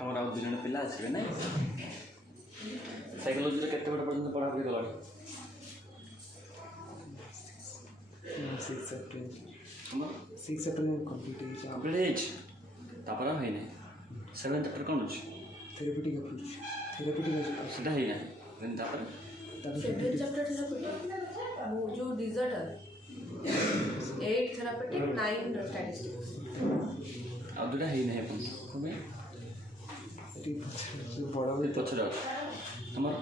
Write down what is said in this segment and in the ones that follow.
तमर आउ 2 जन पिला आसबे ना साइकोलॉजी रे केते बड़ पर्यंत पढ़ा भी गलाडी 6 चैप्टर हम 6 चैप्टर कंप्लीट है कंप्लीट तापर है नै 7 चैप्टर कोन अछि थेरेप्यूटिक अप्रोच सेटा है ना देन तापर 7 चैप्टर थेरेप्यूटिक वो जो डिसऑर्डर 8 थेरेप्यूटिक 9 स्टैटिस्टिक्स अब दुटा है नै अपन हमें बड़ा भी पछरा तमर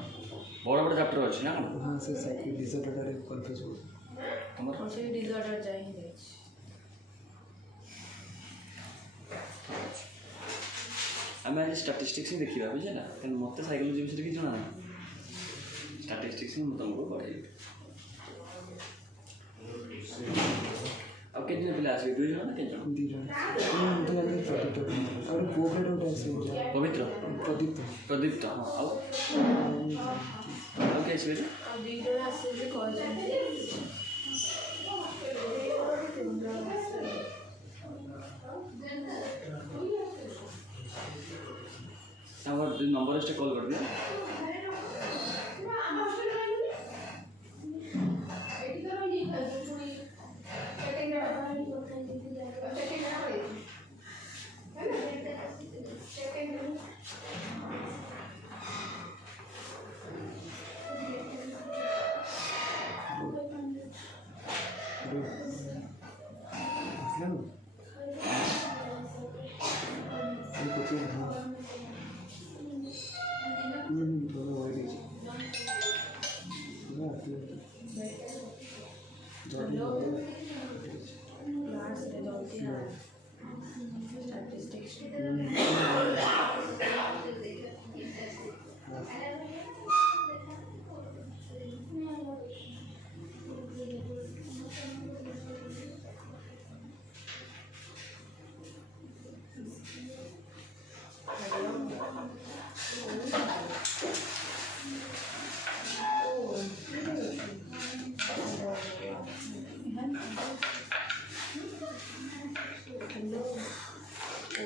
बड़ा बड़ा चैप्टर अछि ना हां से साइकिल डिसऑर्डर रे कंफ्यूज हो तमर और से डिसऑर्डर जाई नै आम आज स्टाटिस्टिक्स ही देखा बुझेगा क्या मत साइकोलॉजी विषय कि जना स्टाटिस्टिक्स ही तुमको पढ़े अब कितने पिला आसे 2 जन ना कितने 2 जन तो लगे प्रदीप और कोकरेट उठा से पवित्र प्रदीप हां अब कैसे है अब 2 जन आसे जे कॉलेज और नंबर से कॉल कर दिया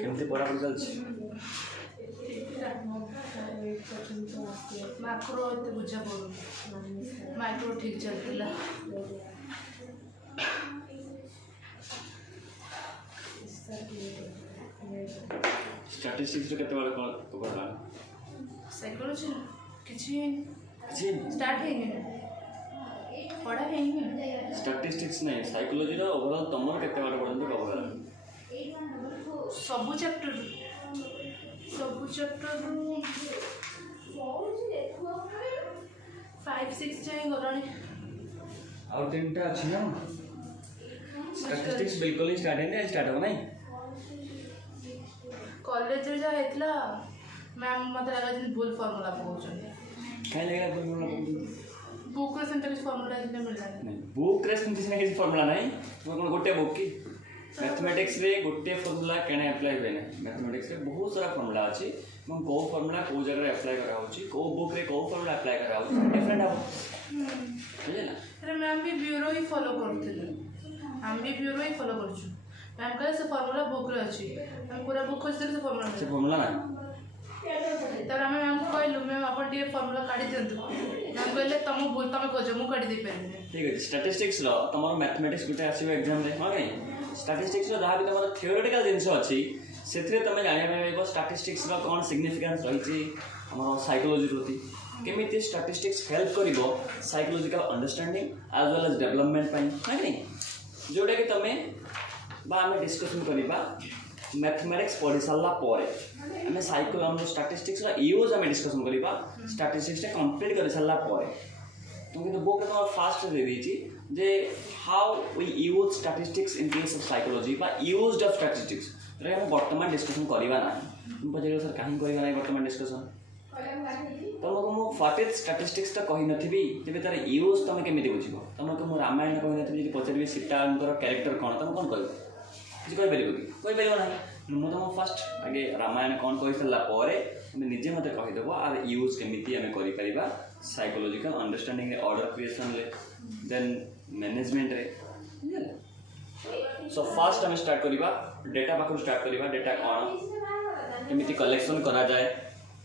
एमती पढ़ापढ़ी चलछि मैक्रो एते बुझा पड़ो माइक्रो ठीक चलतिला स्टैटिस्टिक्स रे केते बार को पढ़ा साइकोलॉजी किछि स्टार्ट है पढ़ा है स्टैटिस्टिक्स नहीं साइकोलॉजी रो ओवरऑल तमर केते बार पढ़न को पढ़ा सबु चैप्टर 5-6 जाए गलानी और तीनटा अछि ना स्टैटिस्टिक्स बिल्कुल ही स्टार्ट हो नहीं कॉलेज रे जा हेतला मैम मते लगा जे भूल फार्मूला पहुंचन काय लगला फार्मूला बुक रे सेंटर फार्मूला इने मिलला नहीं बुक रे किसी ना किसी फार्मूला नहीं कोन गोटे बुक की मैथमेटिक्स रे गोटे फार्मूला केने अप्लाई होय ना मैथमेटिक्स रे बहुत सारा फार्मूला अछि हम को फार्मूला को जगह अप्लाई करा होछि को बुक रे को फार्मूला अप्लाई करा होछि डिफरेंट हो बुझे ना अरे मैम भी ब्यूरो ही फॉलो करथिले हम भी ब्यूरो ही फॉलो करछु मैम कहले से फार्मूला बुक रे अछि हम पूरा बुक खोजले से फार्मूला ना तर हमें मैम कहलु मैम अपन टे फॉर्मूला काढी दिंतु मैम कहले तुम भूल तुम खोज मु काढी दे पारे ठीक है स्टैटिस्टिक्स रो तमरो मैथमेटिक्स गुटे आसीबो एग्जाम रे हां नहीं स्टैटिस्टिक्स रो जहाँ भी तमरो थियोरेटिकल जिंस अछि सेथरे तमे जानिया पाइबो स्टैटिस्टिक्स रो कोन सिग्निफिकेंस रहिछि हमरो साइकोलॉजी रोती केमिति स्टैटिस्टिक्स हेल्प करिवो psychological understanding as well as development पाई हां नहीं जोटा कि तमे बा हमें डिस्कशन करिबा मैथमेटिक्स पढ़ी सारा पर आम साइको स्टैटिस्टिक्स यूज आम डिस्कसन करवा स्टैटिस्टिक्स कंप्लीट कर सारा पर तुम कि बुक तुम फास्ट दे देती जे how we use statistics in case of psychology बा यूज ऑफ स्टैटिस्टिक्स रे हम वर्तमान डिस्कसन करवा ना तुम पचार सर कहीं करवा ना वर्तमान डिस्कसन तुमको मु व्हाट इज स्टैटिस्टिक्स तो कही नथिबी तेबे तार यूज तुम केमिति बुझिबो तुमको मु रामायण कही नथिबी जे पचारबी सीतांकर कैरेक्टर कोन तुम कोन कहबो किसी कही पार कि कही पार ना मुझे तुम फास्ट आगे रामायण कौन कही सारापर तुम निजे मत कहीदेव आर यूज केमी आम कर psychological understanding order creation then management रे सो फास्ट आम स्टार्ट करवा डेटा पाखु स्टार्ट करवा डेटा कौन केमी कलेक्शन करा जाए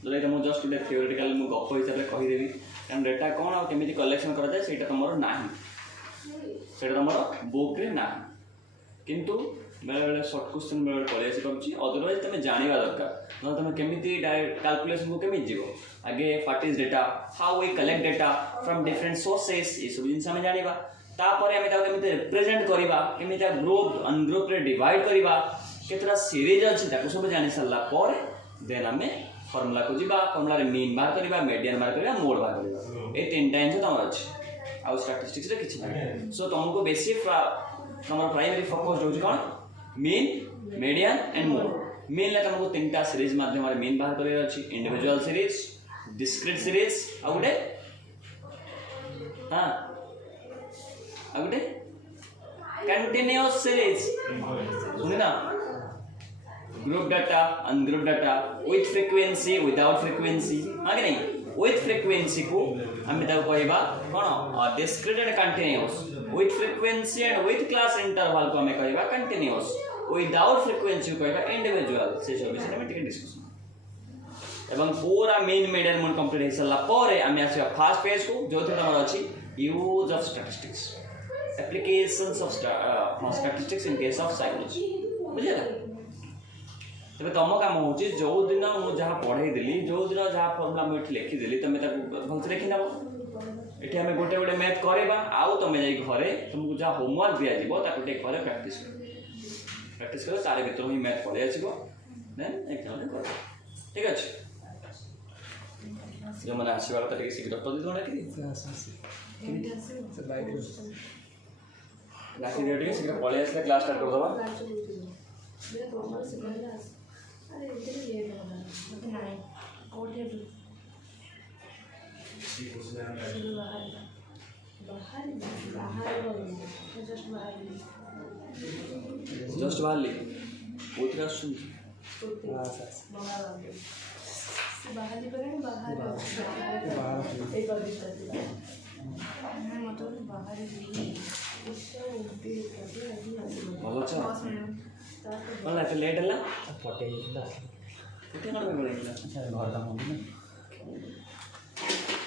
जो मुझे जस्ट गोटे थियोरेटिकल मुझे गप हिसाब से कहीदेवी कारण डेटा कौन आ केमी कलेक्शन करा जाए सेटा तुम ना से तुम बुक रे ना किंतु बेले बेले सर्ट क्वेश्चन बेले पलि आसी पार्टी अदरवाइज तुम जाना दरकार ना तुम केमी डायरेक्ट कैलकुलेशन को केमी जीव आगे what is data how we collect data from different sources ये सब जिन जाना तापर आम केमी रिप्रेजेंट करवा केमी ग्रुप अनग्रुप रे डिवाइड करवा केतरा सीरीज अच्छी सब जानी सारापर देन आम फर्मुला को जीवा फर्मुला मीन बाहर करवा मीडियन बाहर करवा मोड बाहर करवा ये तीन टाइम से तुम अच्छे आउ स्टैटिस्टिक्स रे किछि ना सो तुमको बेसी तुम प्राइमरी फोकस हो कौन mean median and mode mean ले तुमको तीनटा सीरीज माध्यम मीन बाहर कर अच्छी इंडिविजुअल सीरीज डिस्क्रीट सीरीज आ गोटे हाँ आ गोटे कंटिन्यूअस सीरीज सुनी ना group data ungroup data with frequency without frequency हाँ कि नहीं विथ फ्रीक्वेंसी को आम कहवा कौन discrete and continuous with frequency and with class interval को आम कहवा कंटिन्यूअस विदाउट फ्रीक्वेंसी को कहवा इंडिविजुअल से सब विषय में डिस्कशन एवं पूरा मेन मीडियन मोड कंप्लीट हो सारापर आम आसा फास्ट पेज को जो तुम अच्छी use of statistics applications of statistics in case of psychology बुझे तेज तुम कम हो जो दिन मुझे जहाँ पढ़े देली जो दिन जहाँ फर्मुला मुझे लिखिदेली तुम भलसे लिखी नब ये आम गोटे गोटे मैथ करवा आउ तुम जा घरे तुमको जहाँ होमवर्क दिज्व घरे प्रैक्टिस कर तार भर ही मैथ पढ़े आसो देन एग्जाम कर ठीक अच्छे जो मैंने आसवा कथा शीघ्र प्रदीप राखी दिए शीघ्र पलि आस क्लास स्टार्ट करदे जस्ट बाहर ली उतरे आसुन भल अच्छा लेट है पटे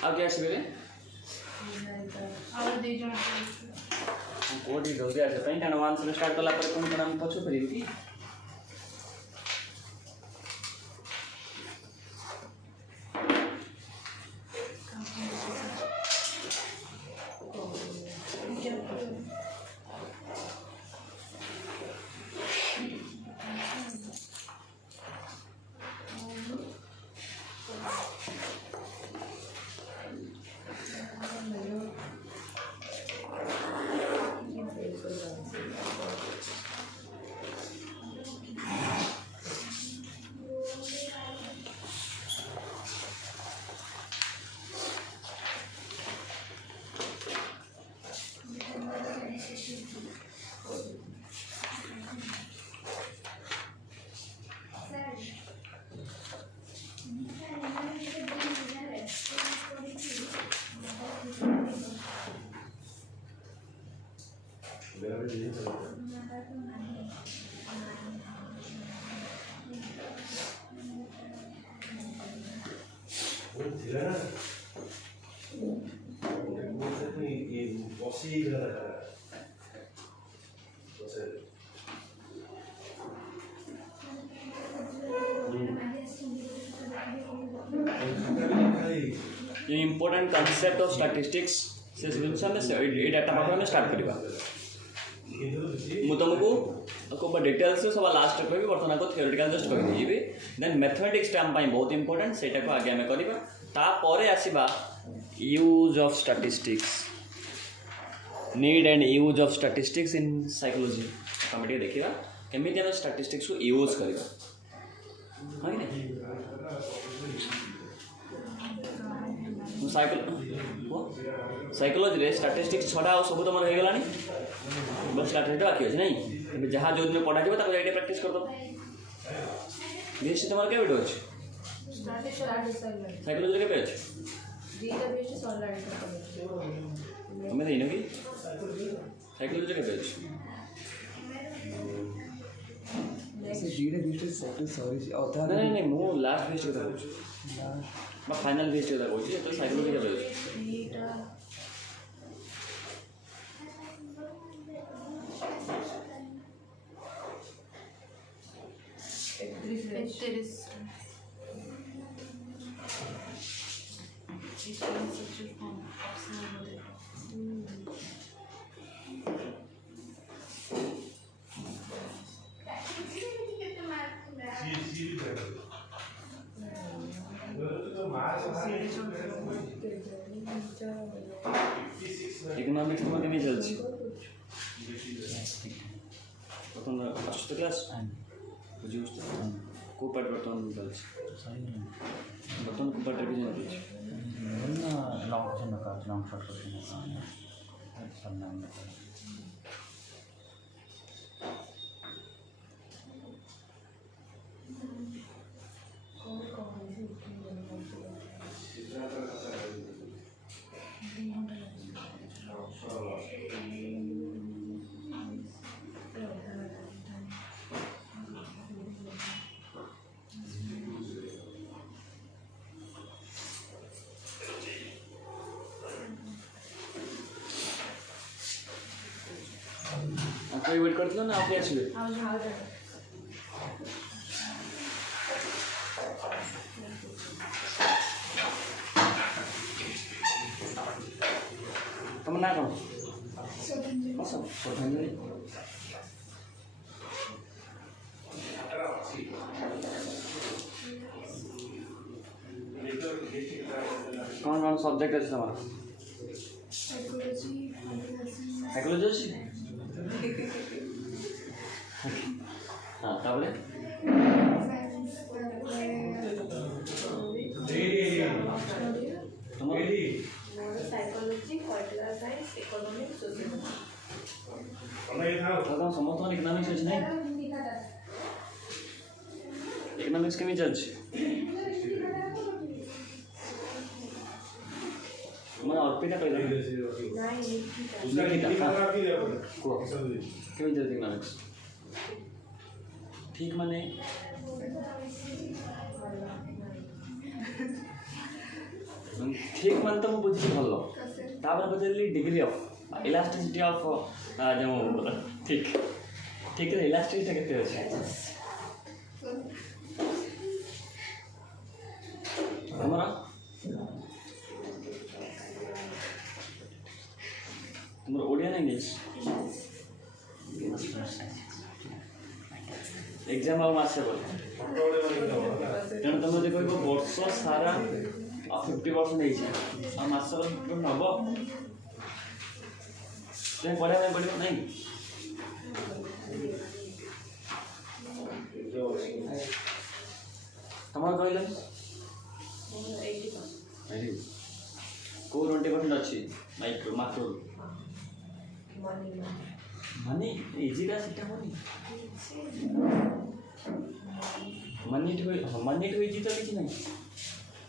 अब क्या आसबे कोटी जल्दी आसे कहीं टाइम वन से स्टार्ट कला पर कौन कौन पछो फेरी ये इम्पोर्टेंट कॉन्सेप्ट ऑफ स्टैटिस्टिक्स से जिनसे आम ये डाटा पाख आम स्टार्ट करवा मुझे तुमको डिटेल्स सब लास्ट कह बर्तमान आपको थियोरिटिकल जस्ट कहीदेवी देन मैथमेटिक्स आम बहुत इंपोर्टेंट से आगे आम करवा तापर आसवा use of statistics need and use of statistics in psychology आम देखा केमी आम स्टैटिस्टिक्स को यूज करवा हाँ कि साइकोलॉजी स्टैटिस्टिक्स छड़ा और सब तुम हो गला बस स्टैटिस्टिक्स बाकी अच्छे नहीं जहाँ जो दिन पढ़ा जाए प्रैक्टिस कर दो बीएससी तुम के अच्छे साइकोलॉजी के अच्छे तुम्हें देन कि साइकोलॉजी के अच्छे नहीं नहीं मु लास्ट बेस्ट कथा कहूँ फाइनल बेस्ट कथा कहूँ तो साइकोलॉजी के अच्छे इकोनॉमिक्स तुम्हें केमी चलती प्रथम अष्ट क्लास बुझे को पार्ट बर्तमान चलती बर्तमान को पार्ट रिविजन कोई वेट करते हो ना आप आसवे तुम ना कौन कौन कौन सब्जेक्ट अच्छे तुम्हारा साइकोलॉजी अच्छी हाँ ताबले psychology political science economics social तो समस्त इकोनॉमिक्स अच्छे नहीं इकोनॉमिक्स केमी चलছে मैं अर्पिता कहला केमी चलती इकोनॉमिक्स ठीक माने ठीक मान तो मुझे बुझी भल तापर पचारि डिग्री ऑफ इलास्टिसिटी ऑफ जो ठीक ठीक है इलास्टिसिटी केते अछि हमारा तुम ओडिया ना इंग्लिश एग्जाम आउ मासे बोले तेणु तुम देखो वर्ष सारा 50% नहीं मास नब तुम पढ़ा पड़ो नहीं तुम कहल कौ 20% अच्छी माइक्रो माक्रो मानी इजीटा सीटा मनी टू इजी तो किसी नहीं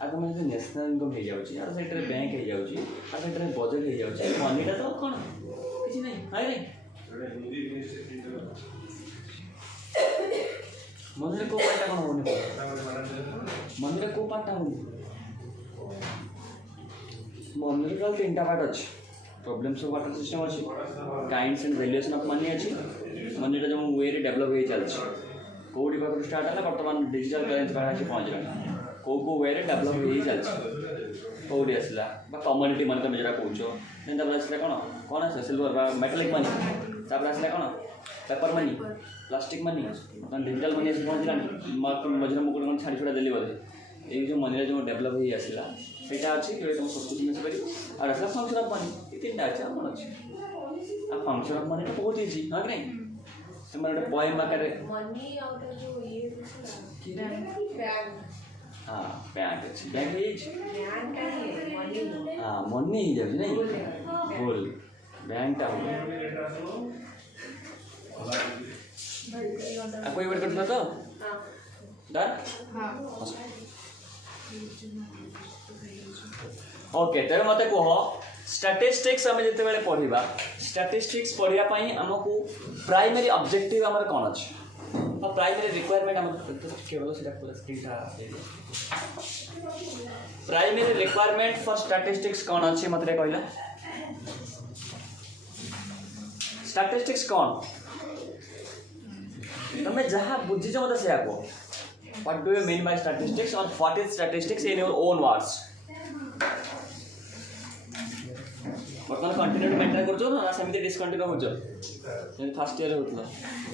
आगे मैंने नेशनल इनकम हो जाऊँगी और सैटे बैंक हो जाऊँगी और सैटे बजेट हो जाऊँगी मनीटा तो कौन किसी नहीं हाय रे मंदिर को पार्टा कौन होने मंदिर को पार्टा होने मनी टोटल 3टा पार्ट अच्छे प्रॉब्लम्स ऑफ वाटर सिस्टम अच्छी kinds and valuation of money अच्छी मनीटा जो वे डेवलप हो चलती कौटी पाखर स्टार्ट है बर्तमान डिजिटल करेन्सी पाखे पहुँचला कौ वे डेवलप हो चलती कौटी आसला कम्युनिटी मनी तुम जो कौच आसला कौन कौन आस सिल्वर मेटालिक मनी तापर आसला कौन paper money plastic money digital money आस पहुँचला मझे मुझे कौन छाड़ी छुड़ा देली बोधे ये जो मनी जो डेवलप हो आसला सेटा अच्छी तुम सब कुछ मिस पार और आसला फंक्शन ऑफ मनी ये 3टा अच्छे कौन अच्छे आ फंक्शन ऑफ मनी तो बहुत इजी हाँ कि नहीं तुम गोटे पोएम आकार हाँ बैंक अच्छी बैंक हाँ मनी ही जाए नहीं बोल बैंकटा कोई वेट करता तो डर ओके तेरे मत कह स्टैटिस्टिक्स आम जिते बड़े पढ़ा स्टैटिस्टिक्स पढ़ाई आमको प्राइमरी ऑब्जेक्टिव आमर कौन अच्छे और प्राइमरी रिक्वायरमेंट आम केवल स्क्रीनटा प्राइमरी रिक्वायरमेंट फॉर स्टैटिस्टिक्स कौन अच्छे मत कहला स्टैटिस्टिक्स कौन तुम्हें जहाँ बुझीच मत से कह what do you mean by statistics और what is statistics in your own words बर्तमान कंटिन्यू मेंटेन करछो ना सेमती डिसकंटिन्यू होछो जेन फर्स्ट ईयर होतला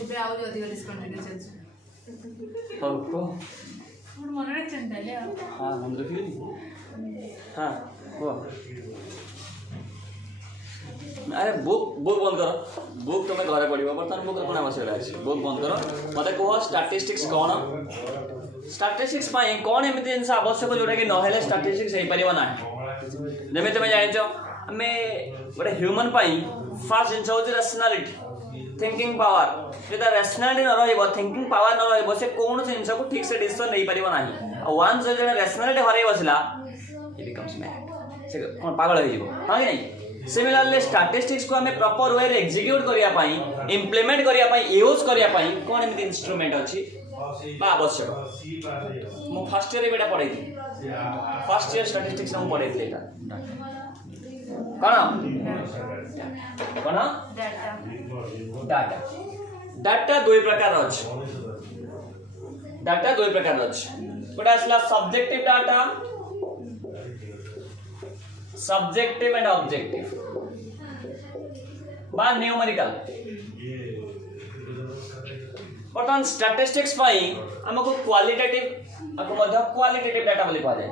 ଏବେ ଆଉ ଅଧିକ ଡିସକଣ୍ଟିନ୍ୟू ଚାଲିଛି ହଉ କହ ମୋର ମନେ ରଖିଛନ୍ତି ତାହେଲେ ଆଉ ହଁ ମନେ ରଖିବି ହଁ କୁହ अरे बुक बुक बंद कर बुक तुम्हें घरे पढ़ बर्तमान बुक कौन आवश्यकता अच्छे बुक बंद कर मत कह स्टैटिस्टिक्स कौन स्टैटिस्टिक्स कौन एमती जिन आवश्यक जोटा कि नहेले स्टैटिस्टिक्स हो पार ना जमी तुम जान आम गोटे ह्यूमन फास्ट जिन हूँ रैशनैलिटी थिंकिंग पावर जो रैशनैलिटी न थिंकिंग पावर न रे कौन जिन को ठीक से डिसीजन नहीं पार ना वन्स जो रैशनैलिटी हर बसला कौन पागल हो हाँ कि नहीं सिमिलरली स्टैटिस्टिक्स को हमें प्रॉपर वे रे एग्जीक्यूट करिया पाई इंप्लीमेंट करिया पाई यूज करिया पाई कौन एमती इंस्ट्रूमेंट अच्छी बा आवश्यक मु फर्स्ट ईयर बेटा पढ़ाई थी फर्स्ट ईयर स्टैटिस्टिक्स में पढ़ाई थी एटा कौन कौन डाटा डाटा दो प्रकार अच्छे डाटा दो प्रकार अच्छे गोटे आसला subjective data subjective and objective बा न्यूमेरिकल बर्तमान स्टैटिस्टिक्स आमको क्वालिटेटिव क्वालिटेटिव डाटा बोली कहा जाए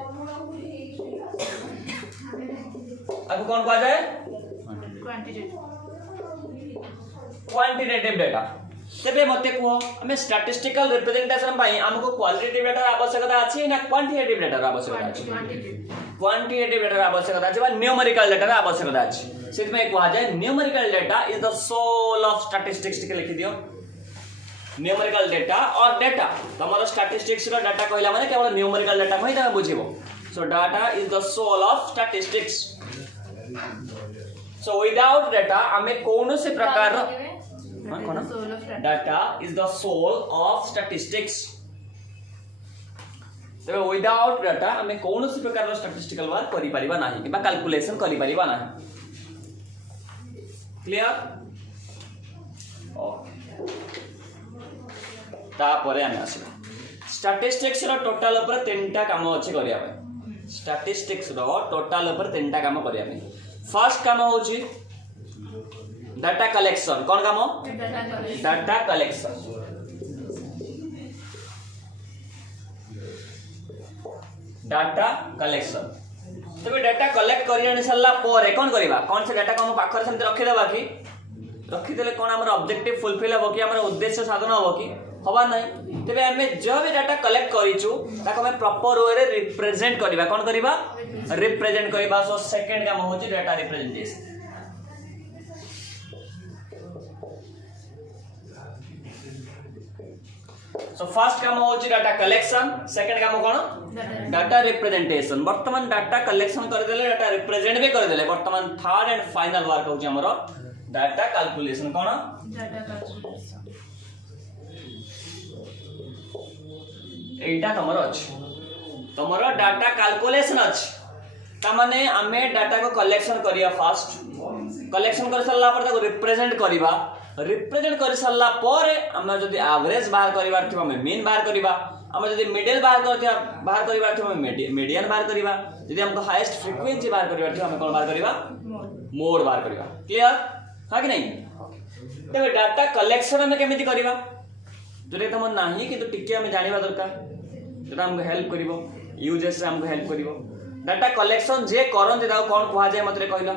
आपको कौन कहा जाए क्वांटिटेटिव डाटा तेरे मत कह आम स्टैटिस्टिकल रिप्रेजेंटेशन आमको क्वालिटेटिव डाटा आवश्यकता अच्छी ना क्वांटिटेटिव डाटा आवश्यकता अच्छी क्वांटिटेटिव डाटा आवश्यकता अच्छी न्यूमेरिकल डाटा आवश्यकता अच्छी से कहा जाए numerical data is the soul of statistics लिखि दियो न्यूमेरिकल डाटा और डाटा तुम स्टैटिस्टिक्स डाटा कहला माने केवल न्यूमेरिकल डाटा को ही तुम बुझिबो so data is the soul of statistics so without data हमें कौन से प्रकार data is the soul of statistics तबे विदाउट डाटा हमें कौन से प्रकार स्टैटिस्टिकल वर्क करि परिबा नाही कि कैलकुलेशन करि परिबा नाही क्लियर तापर आम आस स्टैटिस्टिक्स रो टोटल ऊपर 3टा काम अच्छे करिया पे स्टैटिस्टिक्स रो टोटल ऊपर 3टा काम करिया पे फर्स्ट काम होची डाटा कलेक्शन कौन काम डाटा कलेक्शन डाटा कलेक्शन तबे डाटा कलेक्ट करि आनि सरला पर कौन करबा कौन से डाटा को हम पाखर सेम रखि देबा कि रखि देले कौन हमर ऑब्जेक्टिव फुलफिल हो कि हमर उद्देश्य साधन हो कि हवा नहीं तबे हमें जो भी डाटा कलेक्ट करिचु ताको हमें प्रॉपर वे रे रिप्रेजेंट करबा कौन करबा रिप्रेजेंट करबा सो सेकंड काम होची डाटा रिप्रेजेंटेशन सो फर्स्ट काम होची डाटा कलेक्शन सेकंड काम कोन डाटा रिप्रेजेंटेशन वर्तमान डाटा कलेक्शन कर देले डाटा रिप्रेजेंट भी कर देले वर्तमान थर्ड एंड फाइनल वर्क होची हमरो डाटा कैलकुलेशन कोन डाटा कैलकुलेशन एटा तमरो अछि तमरो डाटा कैलकुलेशन अछि तामाने आमे डाटा को कलेक्शन करिया फास्ट कलेक्शन कर सारला पर ताको रिप्रेजेंट करिबा रिप्रेजेंट कर सारला पर आमे जदी एवरेज बाहर करिवार थिबा आमे मीन बाहर करिबा आमे जदी मिडिल बाहर करिवार थिबा आमे मीडियन बाहर करिबा जदी हमको हाईएस्ट फ्रीक्वेंसी बाहर करिवार थिबा आमे कोन बाहर करिबा मोड बाहर करिबा क्लियर हा कि नहीं तबे डाटा कलेक्शन आमे केमिति करिबा जोरे तम नाही कि तो टिके आमे जानिबा दरकार जेटा हमको हेल्प करिवो यूजेस से हमको हेल्प करिवो डाटा कलेक्शन जे करन ता कोन कहा जाय मतरे कहलो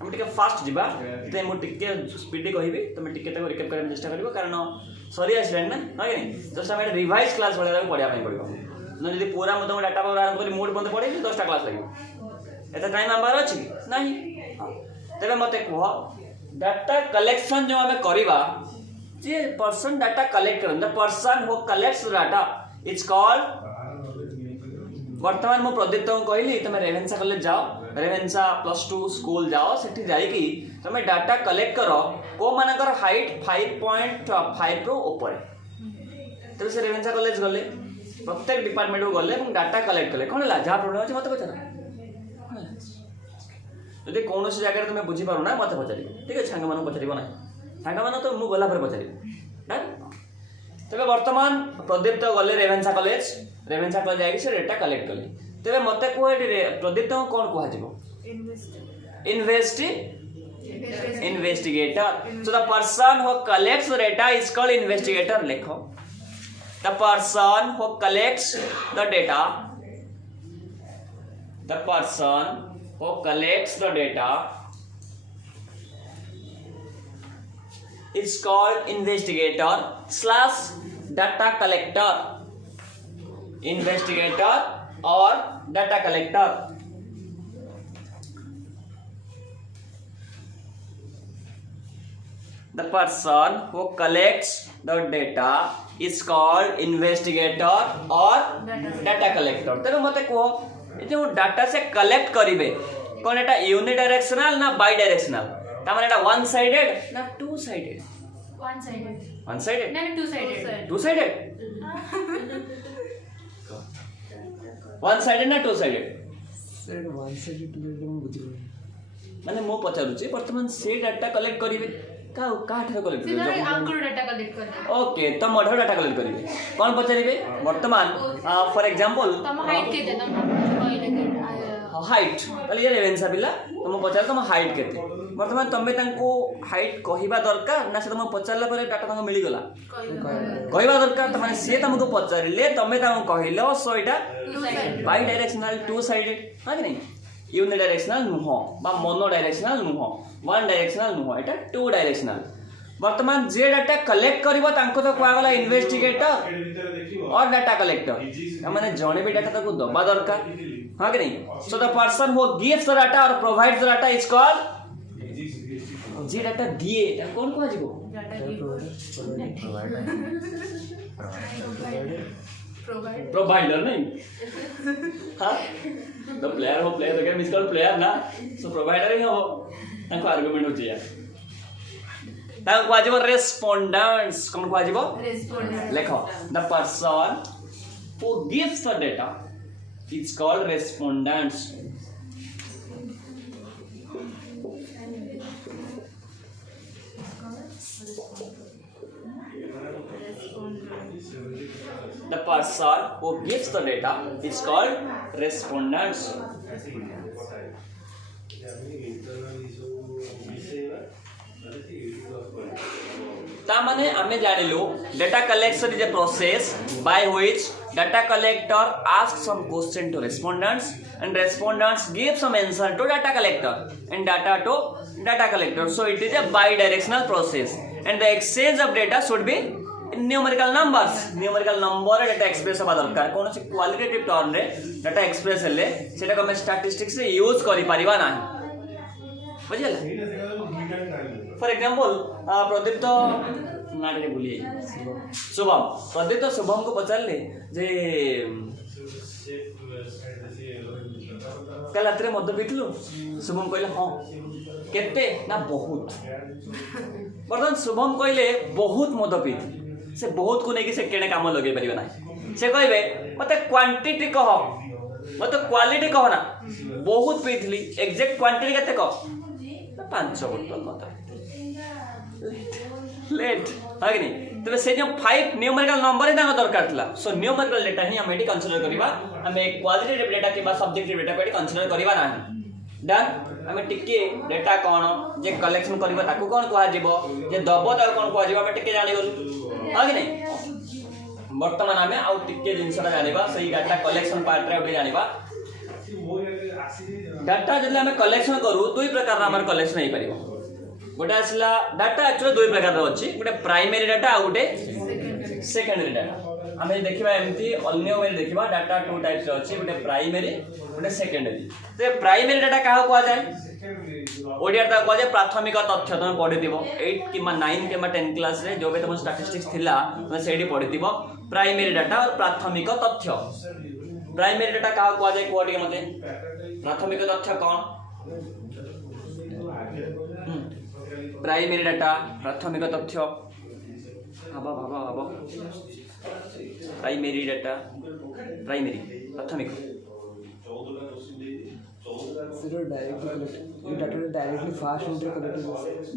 हम टिके फास्ट जिबा ते मो टिके स्पीड कहबी तुम टिके ताको रिकैप करने चेष्टा करिवो कारण सॉरी आइसलेन ना हा कि नहीं जस्ट हमें रिवाइज क्लास पढा पढिया पई पड़िबो न जदी पूरा म तुम डाटा पर आरंभ करी मोड बंद पड़े 10टा क्लास लागिवो एता टाइम आबार अछि नाही तबे मते कह डाटा कलेक्शन जो हमें करिबा जे पर्सन डाटा कलेक्ट करन the person who collects data it's called वर्तमान मो प्रदीप्त को कहली तुम रेवेन्सा कॉलेज जाओ रेवेन्सा +2 स्कूल जाओ सेठी जाई कि तुम डाटा कलेक्ट करो को मानकर हाइट 5.5 रो ऊपर तब से रेवेन्सा कॉलेज गले प्रत्येक डिपार्टमेंट को गले और डाटा कलेक्ट कले कोन ला जा प्रॉब्लम अछि मते पचरा यदि कौन सी जगह तुम बुझी पार ना मत पचार ठीक है सांग मान पचार ना सांग मान तो मु गला पर पचार तबे वर्तमान प्रदीप्त गले रेवेन्सा कॉलेज जाई से डाटा कलेक्ट कले तबे मते को प्रदीप्त को कोन कहा जिवो investigator so the person who collects data is called investigator लिखो the person who collects the data the person who collects the data is called investigator / data collector investigator or data collector the person who collects the data is called investigator or data collector तबे मते को जो data से collect करिवे कोन एटा unidirectional ना by directional ता माने एटा one sided ना टू साइडेड वन साइडेड ना टू साइडेड वन साइडेड ना two sided sir one sided two sided बुझी माने मो पचारु छी वर्तमान से डाटा कलेक्ट करिवे काठर कलेक्ट करिवे आंकड़ो डाटा कलेक्ट करिवे ओके तो मढर डाटा कलेक्ट करिवे कोन पचारिवे वर्तमान फॉर एग्जांपल तम हाइट केते तम कहले के हाइट कहले ये रेवेन्सा पिला तुम पचार तुम हाइट केते वर्तमान तमे तांको हाइट कहिबा दरकार ना से तुम पचारला पर डाटा तांको मिली गला कहिबा दरकार त माने से तुमको पचारिले तमे तांको कहिलो सो एटा बाई डायरेक्शनल टू साइडेड हा कि नहीं यूनिडायरेक्शनल नुह बा मोनो डायरेक्शनल नुह वन डायरेक्शनल नुह एटा टू डायरेक्शनल वर्तमान जे डाटा कलेक्ट करिवो तांको तो कोआ गला इन्वेस्टिगेटर और डाटा कलेक्टर माने जणे भी डाटा ताको दबा दरकार हां कि नहीं so the person who gives the data और provides the data is called जे डाटा दिए ता कोन कोआ जिवो प्रोवाइडर नहीं हां द प्लेयर हो प्लेयर अगर मिस कॉल प्लेयर ना सो प्रोवाइडर ही हो ताको आर्गुमेंट हो जिया ताको कोआ जिवो रेस्पोंडेंट्स कोन कोआ जिवो रेस्पोंडेंट लेखो the person who gives the data is called respondents the person who gives the data is called respondents ता माने हमें जानिलो data collection is a process by which data collector asks some question to respondents and respondents give some answer to data collector and data to data collector so it is a bi-directional process and the exchange of data should be numerical number data express होबा दरकार कोन से qualitative term रे data express हेले सेटा को हम statistics से use करि परिबा ना बुझिला फॉर एग्जांपल प्रदीप तो नाटरे बोली शुभम प्रदीप तो शुभम को पचारले जे कल रात रे मद पीतलु शुभम कहले हां केते ना बहुत वर्तमान शुभम कहले बहुत मद पीत से बहुत को नहीं कि से केने काम लगे परिबा ना से कहबे मते क्वांटिटी कह मत क्वालिटी कहना बहुत पीथली एग्जैक्ट क्वांटिटी केते कह 5 बोतल मत लेट है कि नहीं तबे से जो 5 न्यूमेरिकल नंबर ही तांको दरकार थला सो न्यूमेरिकल डेटा ही हम एटी कंसीडर करबा हमें क्वालिटेटिव डेटा के सब्जेक्टिव डेटा को एटी कंसीडर करबा नाही डन हमें टिके डेटा कौन जे कलेक्शन करबा ताको कौन कहा जीवो जे दबो ताको कौन कहा जीवो हमें टिके जानि गलु है कि नहीं वर्तमान हमें आउ टिके जिनसटा जानिबा सही डाटा कलेक्शन पार्ट रे उठे जानिबा डाटा जल्दी हमें कलेक्शन करू दुई प्रकार हमर कलेक्शन हे परिबो गोटे आसला डाटा एक्चुअली दुई प्रकार अछि गोटे प्राइमरी डाटा आ गोटे सेकेंडरी डाटा आमे देखिबा एमती अन्य वे देखिबा डाटा टू टाइप्स अछि गोटे प्राइमरी गोटे सेकेंडरी ते प्राइमरी डाटा काहा को जाय ओडिया ता को जाय प्राथमिक तथ्य तुम पढिथिबो 8 किमा 9 किमा 10 क्लास रे जो बे तुम स्टैटिस्टिक्स थिला तुम सेडी पढिथिबो प्राइमरी डाटा और प्राथमिक तथ्य प्राइमरी डाटा काहा को जाय कोडी मते प्राथमिक तथ्य कौन प्राइमरी डाटा प्राथमिक तथ्य हाबा बाबा बाबा प्राइमरी डाटा प्राइमरी प्राथमिक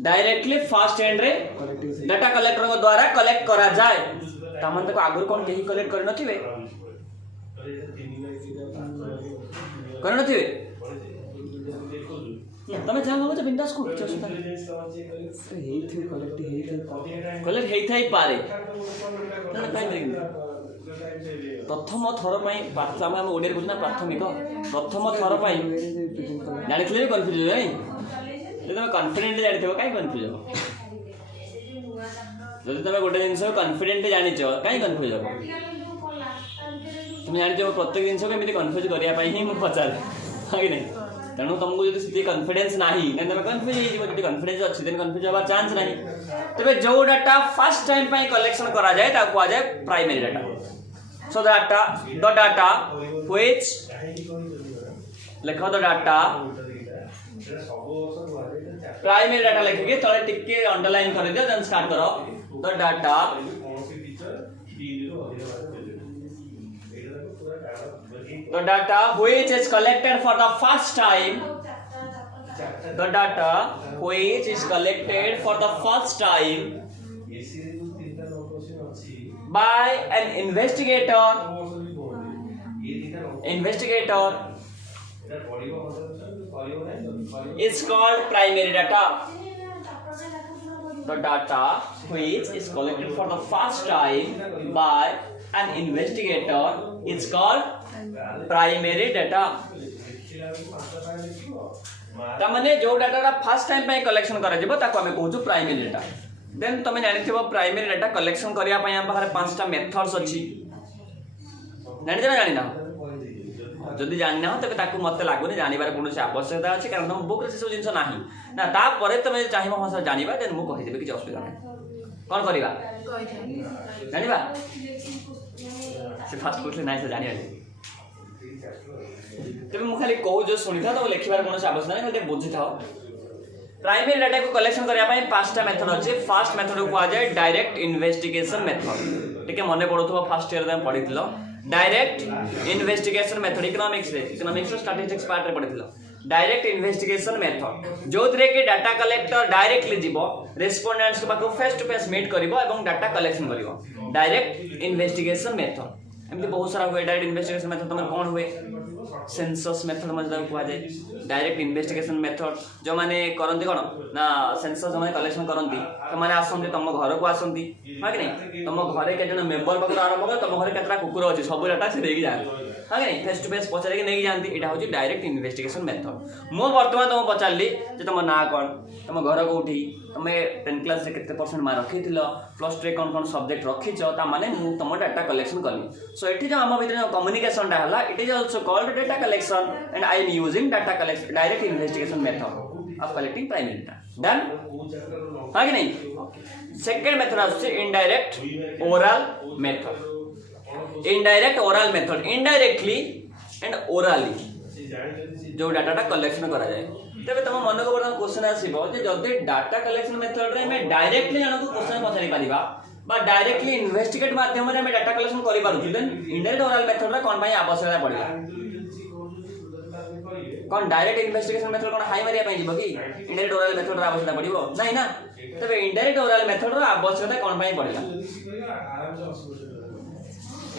डायरेक्टली फास्ट एंड रे डाटा कलेक्टर को द्वारा कलेक्ट करा जाए तमन तक आगुर कोन केही कलेक्ट कर नथिबे कर नथिबे तमे जान हो बिंदास को चस्ता हेई थी कलेक्ट हेई थाई पारे ना काई देखि प्रथम थर पई पाछा हम ओडे बुझना प्राथमिक प्रथम थर पई जानिथले कन्फ्यूजन नै तमे कॉन्फिडेंट जानिथबो काई कन्फ्यूजन जदि तमे गोटे जिंस कॉन्फिडेंट जानिचो काई कन्फ्यूजन तुम जानिचो प्रत्येक जिंस को एमिति कन्फ्यूज करिया पई ही मु पचार हाइ नै तेणु तुमको जब से कॉन्फिडेंस नाही देन तुम कन्फ्यूज हो जिवो जदि कॉन्फिडेंस अछि देन कन्फ्यूज होबा चांस नाही तबे जो डाटा फर्स्ट टाइम पई कलेक्शन करा जाय ता को आ जाय primary data so the data which लिखो द डाटा प्राइमरी डाटा लिखके तळे टिके अंडरलाइन कर दियो देन स्टार्ट करो the data the data which is collected for the first time the data which is collected for the first time by an investigator is called primary data the data which is collected for the first time by an investigator is called primary data ता माने जो data first time पे collection करा जिवो ताको हमें कहू primary data then तुम जानिथिबो प्राइमरी डाटा कलेक्शन करिया पय हम पाखरे पांचटा मेथड्स अछि जानि ना जानि ना जदि जानि ना तबे ताको मते लागुनी जानिबार कोनोसी आवश्यकता अछि कारण हम बुक रे से जिंस नाही ना ता परे तुम चाहिबो भाषा जानिबा देन मु कहि देबे कि असुविधा नै कोन करिबा जानिबा से फास्ट कोठले नाही से जानि आली तबे मु खाली कहू जो सुनि था तो लिखिबार कोनोसी आवश्यकता नै खाली बुझि थाओ प्राइमरी डाटा को कलेक्शन करिया पय पांचटा मेथड अछि फर्स्ट मेथड को आ जाय डायरेक्ट इन्वेस्टिगेशन मेथड ठीक है मन पड़थबो फर्स्ट ईयर में पढितलो डायरेक्ट इन्वेस्टिगेशन मेथड इकोनॉमिक्स रो स्टैटिस्टिक्स पार्ट रे पढितलो डायरेक्ट इन्वेस्टिगेशन मेथड जो रे के डाटा कलेक्टर डायरेक्टली जीवो रेस्पोंडेंट्स के पाखो फेस टू फेस मीट करिवो एवं डाटा कलेक्शन करिवो डायरेक्ट इन्वेस्टिगेशन मेथड एमती बहुत सारा हुए डायरेक्ट इन्वेस्टिगेशन मेथड तमर कोन हुए सेंसस मेथड मतलब को जाय डायरेक्ट इन्वेस्टिगेशन मेथड जो माने करंती कोन ना सेंसस जो माने कलेक्शन करंती तो माने आसंती तम घर को आसंती हा कि नहीं तम घरे के जन मेंबर पकड़ आरंभ कर तम घरे केतरा कुकुर अछि सब डाटा से देगी जाय हा कि नहीं फेस टू फेस पचारे के नै जानती एटा होची डायरेक्ट इन्वेस्टिगेशन मेथड मो वर्तमान तुम पचारली जे तम ना कोन तम घर को उठी तमे 10 क्लास रे केते परसेंट मार्क रखिथिलो प्लस 2 कोन सब्जेक्ट रखिचो ता माने मु तम डाटा कलेक्शन करली सो एठी जो हम भीतर कम्युनिकेशन टा हला it is also called data collection and I am using data collection direct investigation method of collecting primary data done ha ki nahi second method is indirect oral method indirectly and orally जो data टा collection करा जाए तबे तम मन को बडा question आसीबो जे जदि डाटा कलेक्शन मेथड रे में डायरेक्टली जन को क्वेश्चन पचारि परिबा बा डायरेक्टली इन्वेस्टिगेट माध्यम रे हम डाटा कलेक्शन करि पारु देन इनडायरेक्ट ओरल मेथड रे कोन भाई आवश्यकता पड़िला कौन डायरेक्ट इन्वेस्टिगेशन मेथड कौन हाई मारिया पई जीवो कि इनडायरेक्ट ओरल मेथड रा आवश्यकता पड़िबो नहीं ना तबे इनडायरेक्ट ओरल मेथड रा आवश्यकता कौन पई पड़िला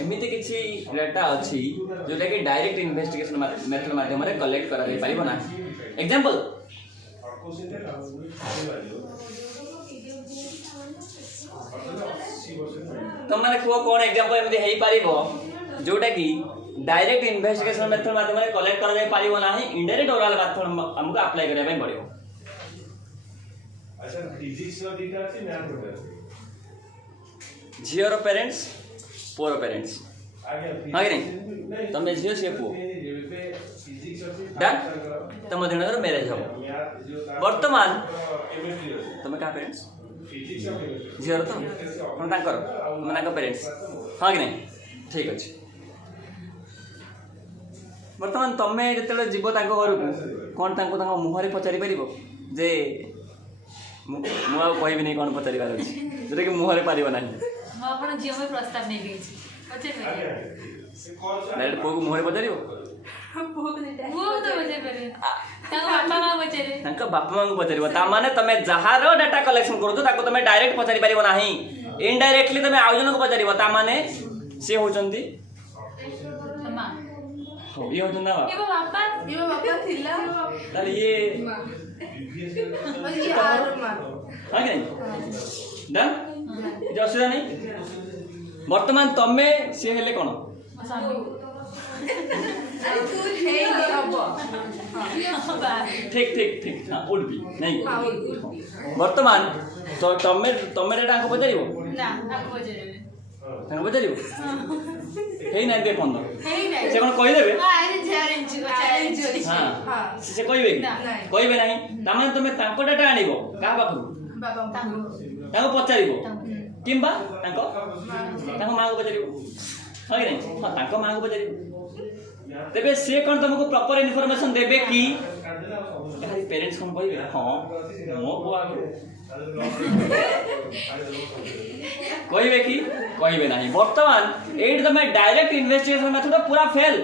एमिति किछि डाटा अछि जोटा कि डायरेक्ट इन्वेस्टिगेशन मेथड माध्यम रे कलेक्ट करा दे पारिबो ना एग्जांपल तुम माने को कोन एग्जांपल एमिति हेई पारिबो जोटा कि डायरेक्ट इन्वेस्टिगेशन मेथड माध्यम रे कलेक्ट करा जाय पारिबो नाही इनडायरेक्ट ओरल मेथड हमको अप्लाई करै पई पड़िबो अच्छा फिजिक्स रो दिटा अछि मैथ रो झियो रो पेरेंट्स पुअर पेरेंट्स आगे हां नहीं तमे झियो से पुओ फिजिक्स अछि डन तम दिनर मैरिज हो वर्तमान तमे का पेरेंट्स फिजिक्स और केमिस्ट्री झियो तो हम तांकर हम तांकर पेरेंट्स हां कि नहीं ठीक अछि वर्तमान तमे जतले जीव तांको घर को कोन तांको तांको मुहरे पचारि परिबो जे मु कहबी नहीं कोन पचारि पार अछि जेटा कि मुहरे पारिबो नाही मैं अपन जीव में प्रस्ताव नहीं गई पचर में डायरेक्ट को मुहरे पचारिबो वो तो बचे परे ताको बापा मां बचे रे तांको बापा मां को पचारिबो ता माने तमे जहारो डाटा कलेक्शन करतो ताको तमे डायरेक्ट पचारि परिबो नाही इनडायरेक्टली तमे आउजन को पचारिबो ता माने से होचंती मां ये होचन ना ये बापा थिला ताले ये ये आर मां हां कि नहीं डन जो असुविधा नहीं वर्तमान तमे से हेले कोन तू हे हबो ठीक ठीक ठीक हां वुड बी नहीं वर्तमान तो तमे तमे डाटा को पचारिबो ना आपको बचे रे तांको पचारिबो हेई ना दे फोन हे नहीं से कोन कहि देबे अरे चैलेंज हां हां से कहबे कि कहबे नहीं तामाने तमे तांको डाटा आनिबो का बापू बाबा तांको पचारिबो किंबा तांको मां को पचारिबो हां कि नहीं हां तांको मां को पचारिबो तेबे से कोन तुमको प्रॉपर इंफॉर्मेशन देबे कि यार पेरेंट्स कोन कहबे हां मो बुआ कहबे कि कहबे नहीं वर्तमान एट तमे डायरेक्ट इन्वेस्टिगेशन मेथड पूरा फेल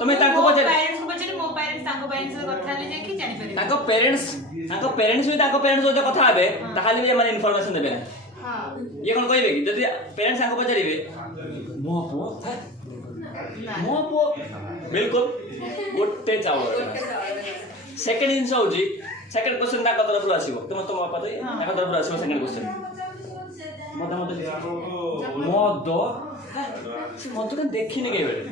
तमे तांको पचारि पेरेंट्स को बचे मो पेरेंट्स ताको पेरेंट्स से कथा ले जे कि जानि परिबे तांको पेरेंट्स भी तांको पेरेंट्स जो कथा हेबे ताहाले भी माने इंफॉर्मेशन देबे ना हां ये कोन कहबे कि जदि पेरेंट्स तांको पचारिबे मो पुओ बिल्कुल गोटे चावल सेकंड जिंस होजी सेकंड क्वेश्चन ताको तरफ आसीबो तुम बापा तो ताको तरफ आसीबो सेकंड क्वेश्चन मत मत देखिनी के बेले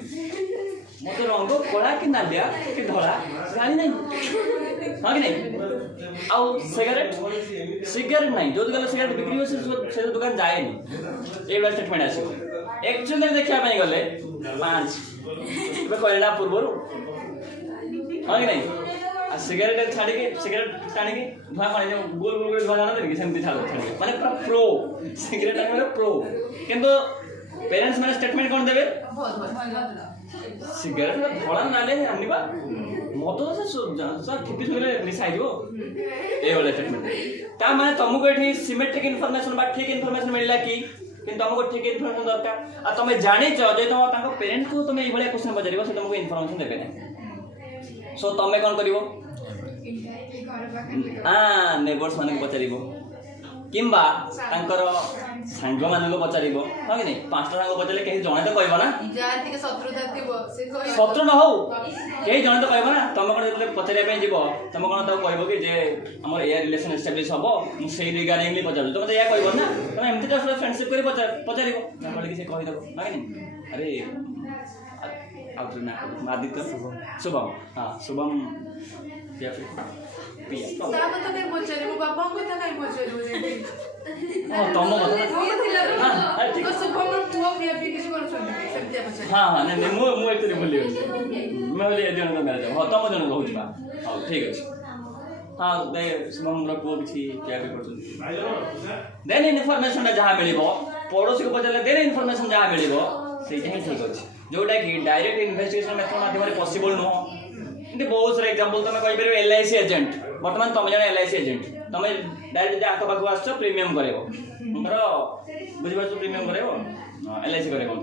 मत रंग कला कि नालिया कि धला जानी नहीं हां कि नहीं आउ सिगरेट नहीं जो दुकान सिगरेट बिक्री हो से दुकान जाए नहीं ए वाला स्टेटमेंट आसी एक्चुअली देखिया पई गले 5 बे कहला पूर्व हां कि नहीं आ सिगरेट छाड़ी के सिगरेट टाणी के धुआं कोन जो गोल गोल धुआं जाना दे कि सेमती छाड़ माने पूरा प्रो सिगरेट टाणी प्रो किंतु पेरेंट्स माने स्टेटमेंट कोन देबे बहुत सिगरेट धोला नाले आनिबा मत से सर ठिपी थले मिसाइ दियो ए वाला स्टेटमेंट ता माने तुमको एठी सिमेट्रिक इंफॉर्मेशन बा ठीक इंफॉर्मेशन मिलला कि किंतु हमको ठीक इंफॉर्मेशन दरकार आ तमे जानि छ जे तुम ताको पेरेंट को तमे ए वाला क्वेश्चन बजारिबो से तुमको इंफॉर्मेशन देबे ना सो तमे कोन करिवो नेबर्स माने पचारिबो किंबा तांकर सांग माने पचारिबो हां कि नहीं पांचटा सांग पचारले केही जणे तो कहबो ना जाति के शत्रुता थिबो से कोइ शत्रु न हो केही जणे तो कहबो ना तमे कोन जतले पचारिया पे जीवो तमे कोन तो कहबो कि जे हमर एयर रिलेशन एस्टैब्लिश हबो मु सेही रिगार्डिंगली पचारु तमे तो या कहबो ना तमे एमती तो फ्रेंडशिप करी पचारिबो बोले कि से कहि दबो हां कि नहीं अरे ना आदित्य शुभम हां शुभम क्या पिया ताको त नै बोचरे मो बाबा को त नै बोचरे बोले हां तम ये थिला हां ठीक तो शुभम पुओ पिया पी किछ कर छन सेमतिया बोचरे हां हां नहीं मु एक्चुअली भूली गली मैं बोले जन को मेरा हां तम जन को होची बा हां ठीक अछि हां दे शुभम रो को किछि क्या भी करछन देन इन्फॉर्मेशन जहां मिलिबो पड़ोसी को पचाले देन इन्फॉर्मेशन जहां मिलिबो सेटा ही ठीक अछि जोटा कि डायरेक्ट इन्वेस्टिगेशन मेथड माध्यम रे पॉसिबल न हो इते बहुत सारे एग्जांपल तमे कहि परबे एलआईसी एजेंट वर्तमान तमे जने एलआईसी एजेंट तमे डायरेक्ट जे आका बाकु आछो प्रीमियम करेबो हमरो बुझि बाछो प्रीमियम करेबो एलआईसी करेबो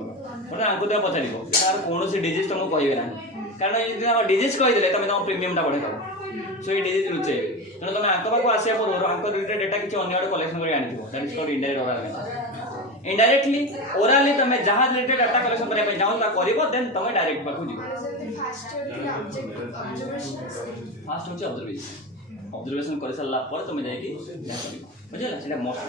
पर आंको दे पछारिबो तार कोनोसी डिजीज तमो कहिबे ना कारण डिजीज कहीदेले तुम तुम प्रीमियमटा बढ़े सो ये डिजीज लुचे तेणु तुम आंक पाक आसा पूर्व आंक रिलेटेड डेटा किसी अन्य आड़े कलेक्शन कर आनी that is called indirect oral method indirectly orally तुम जहाँ रिलेटेड डाटा कलेक्शन करने चाहो कर देन तुम डायरेक्ट पाक फास्ट होची ऑब्जर्वेशन कर सारा पर तुम जाइए बुझे से मोस्ट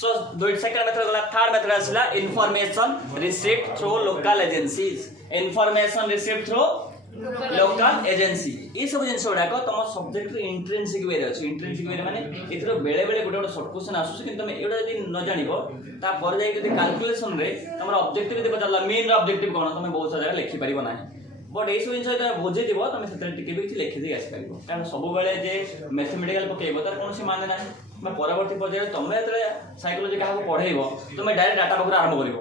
सो सेकंड मेथड गला थर्ड मेथड आसला information received through local agencies information received through local agency ये सब जिन गुड़ाक तुम सब्जेक्ट इंट्रेंसिक वे अच्छे इंट्रेंसिक वे माने इथरो बेले बेले गोटे गोटे शॉर्ट क्वेश्चन आसुछ कि तुम एटा यदि न जानिबो ता पर जाई कि कैलकुलेशन रे तुम ऑब्जेक्टिव यदि पचारला मेन ऑब्जेक्टिव कोन तुम बहुत सारा लिखि परिबो ना बट ये सब जिन तुम बुझे दिबो तुम सेते टिके भी लिखि दे आसी परिबो कारण सब बेले जे मैथमेटिकल पकेइबो तार कोनसी माने ना मैं परवर्ती पर्याय तुम एतरे साइकोलॉजी का पढ़ेइबो तुम डायरेक्ट डाटा बखुर आरंभ करिवो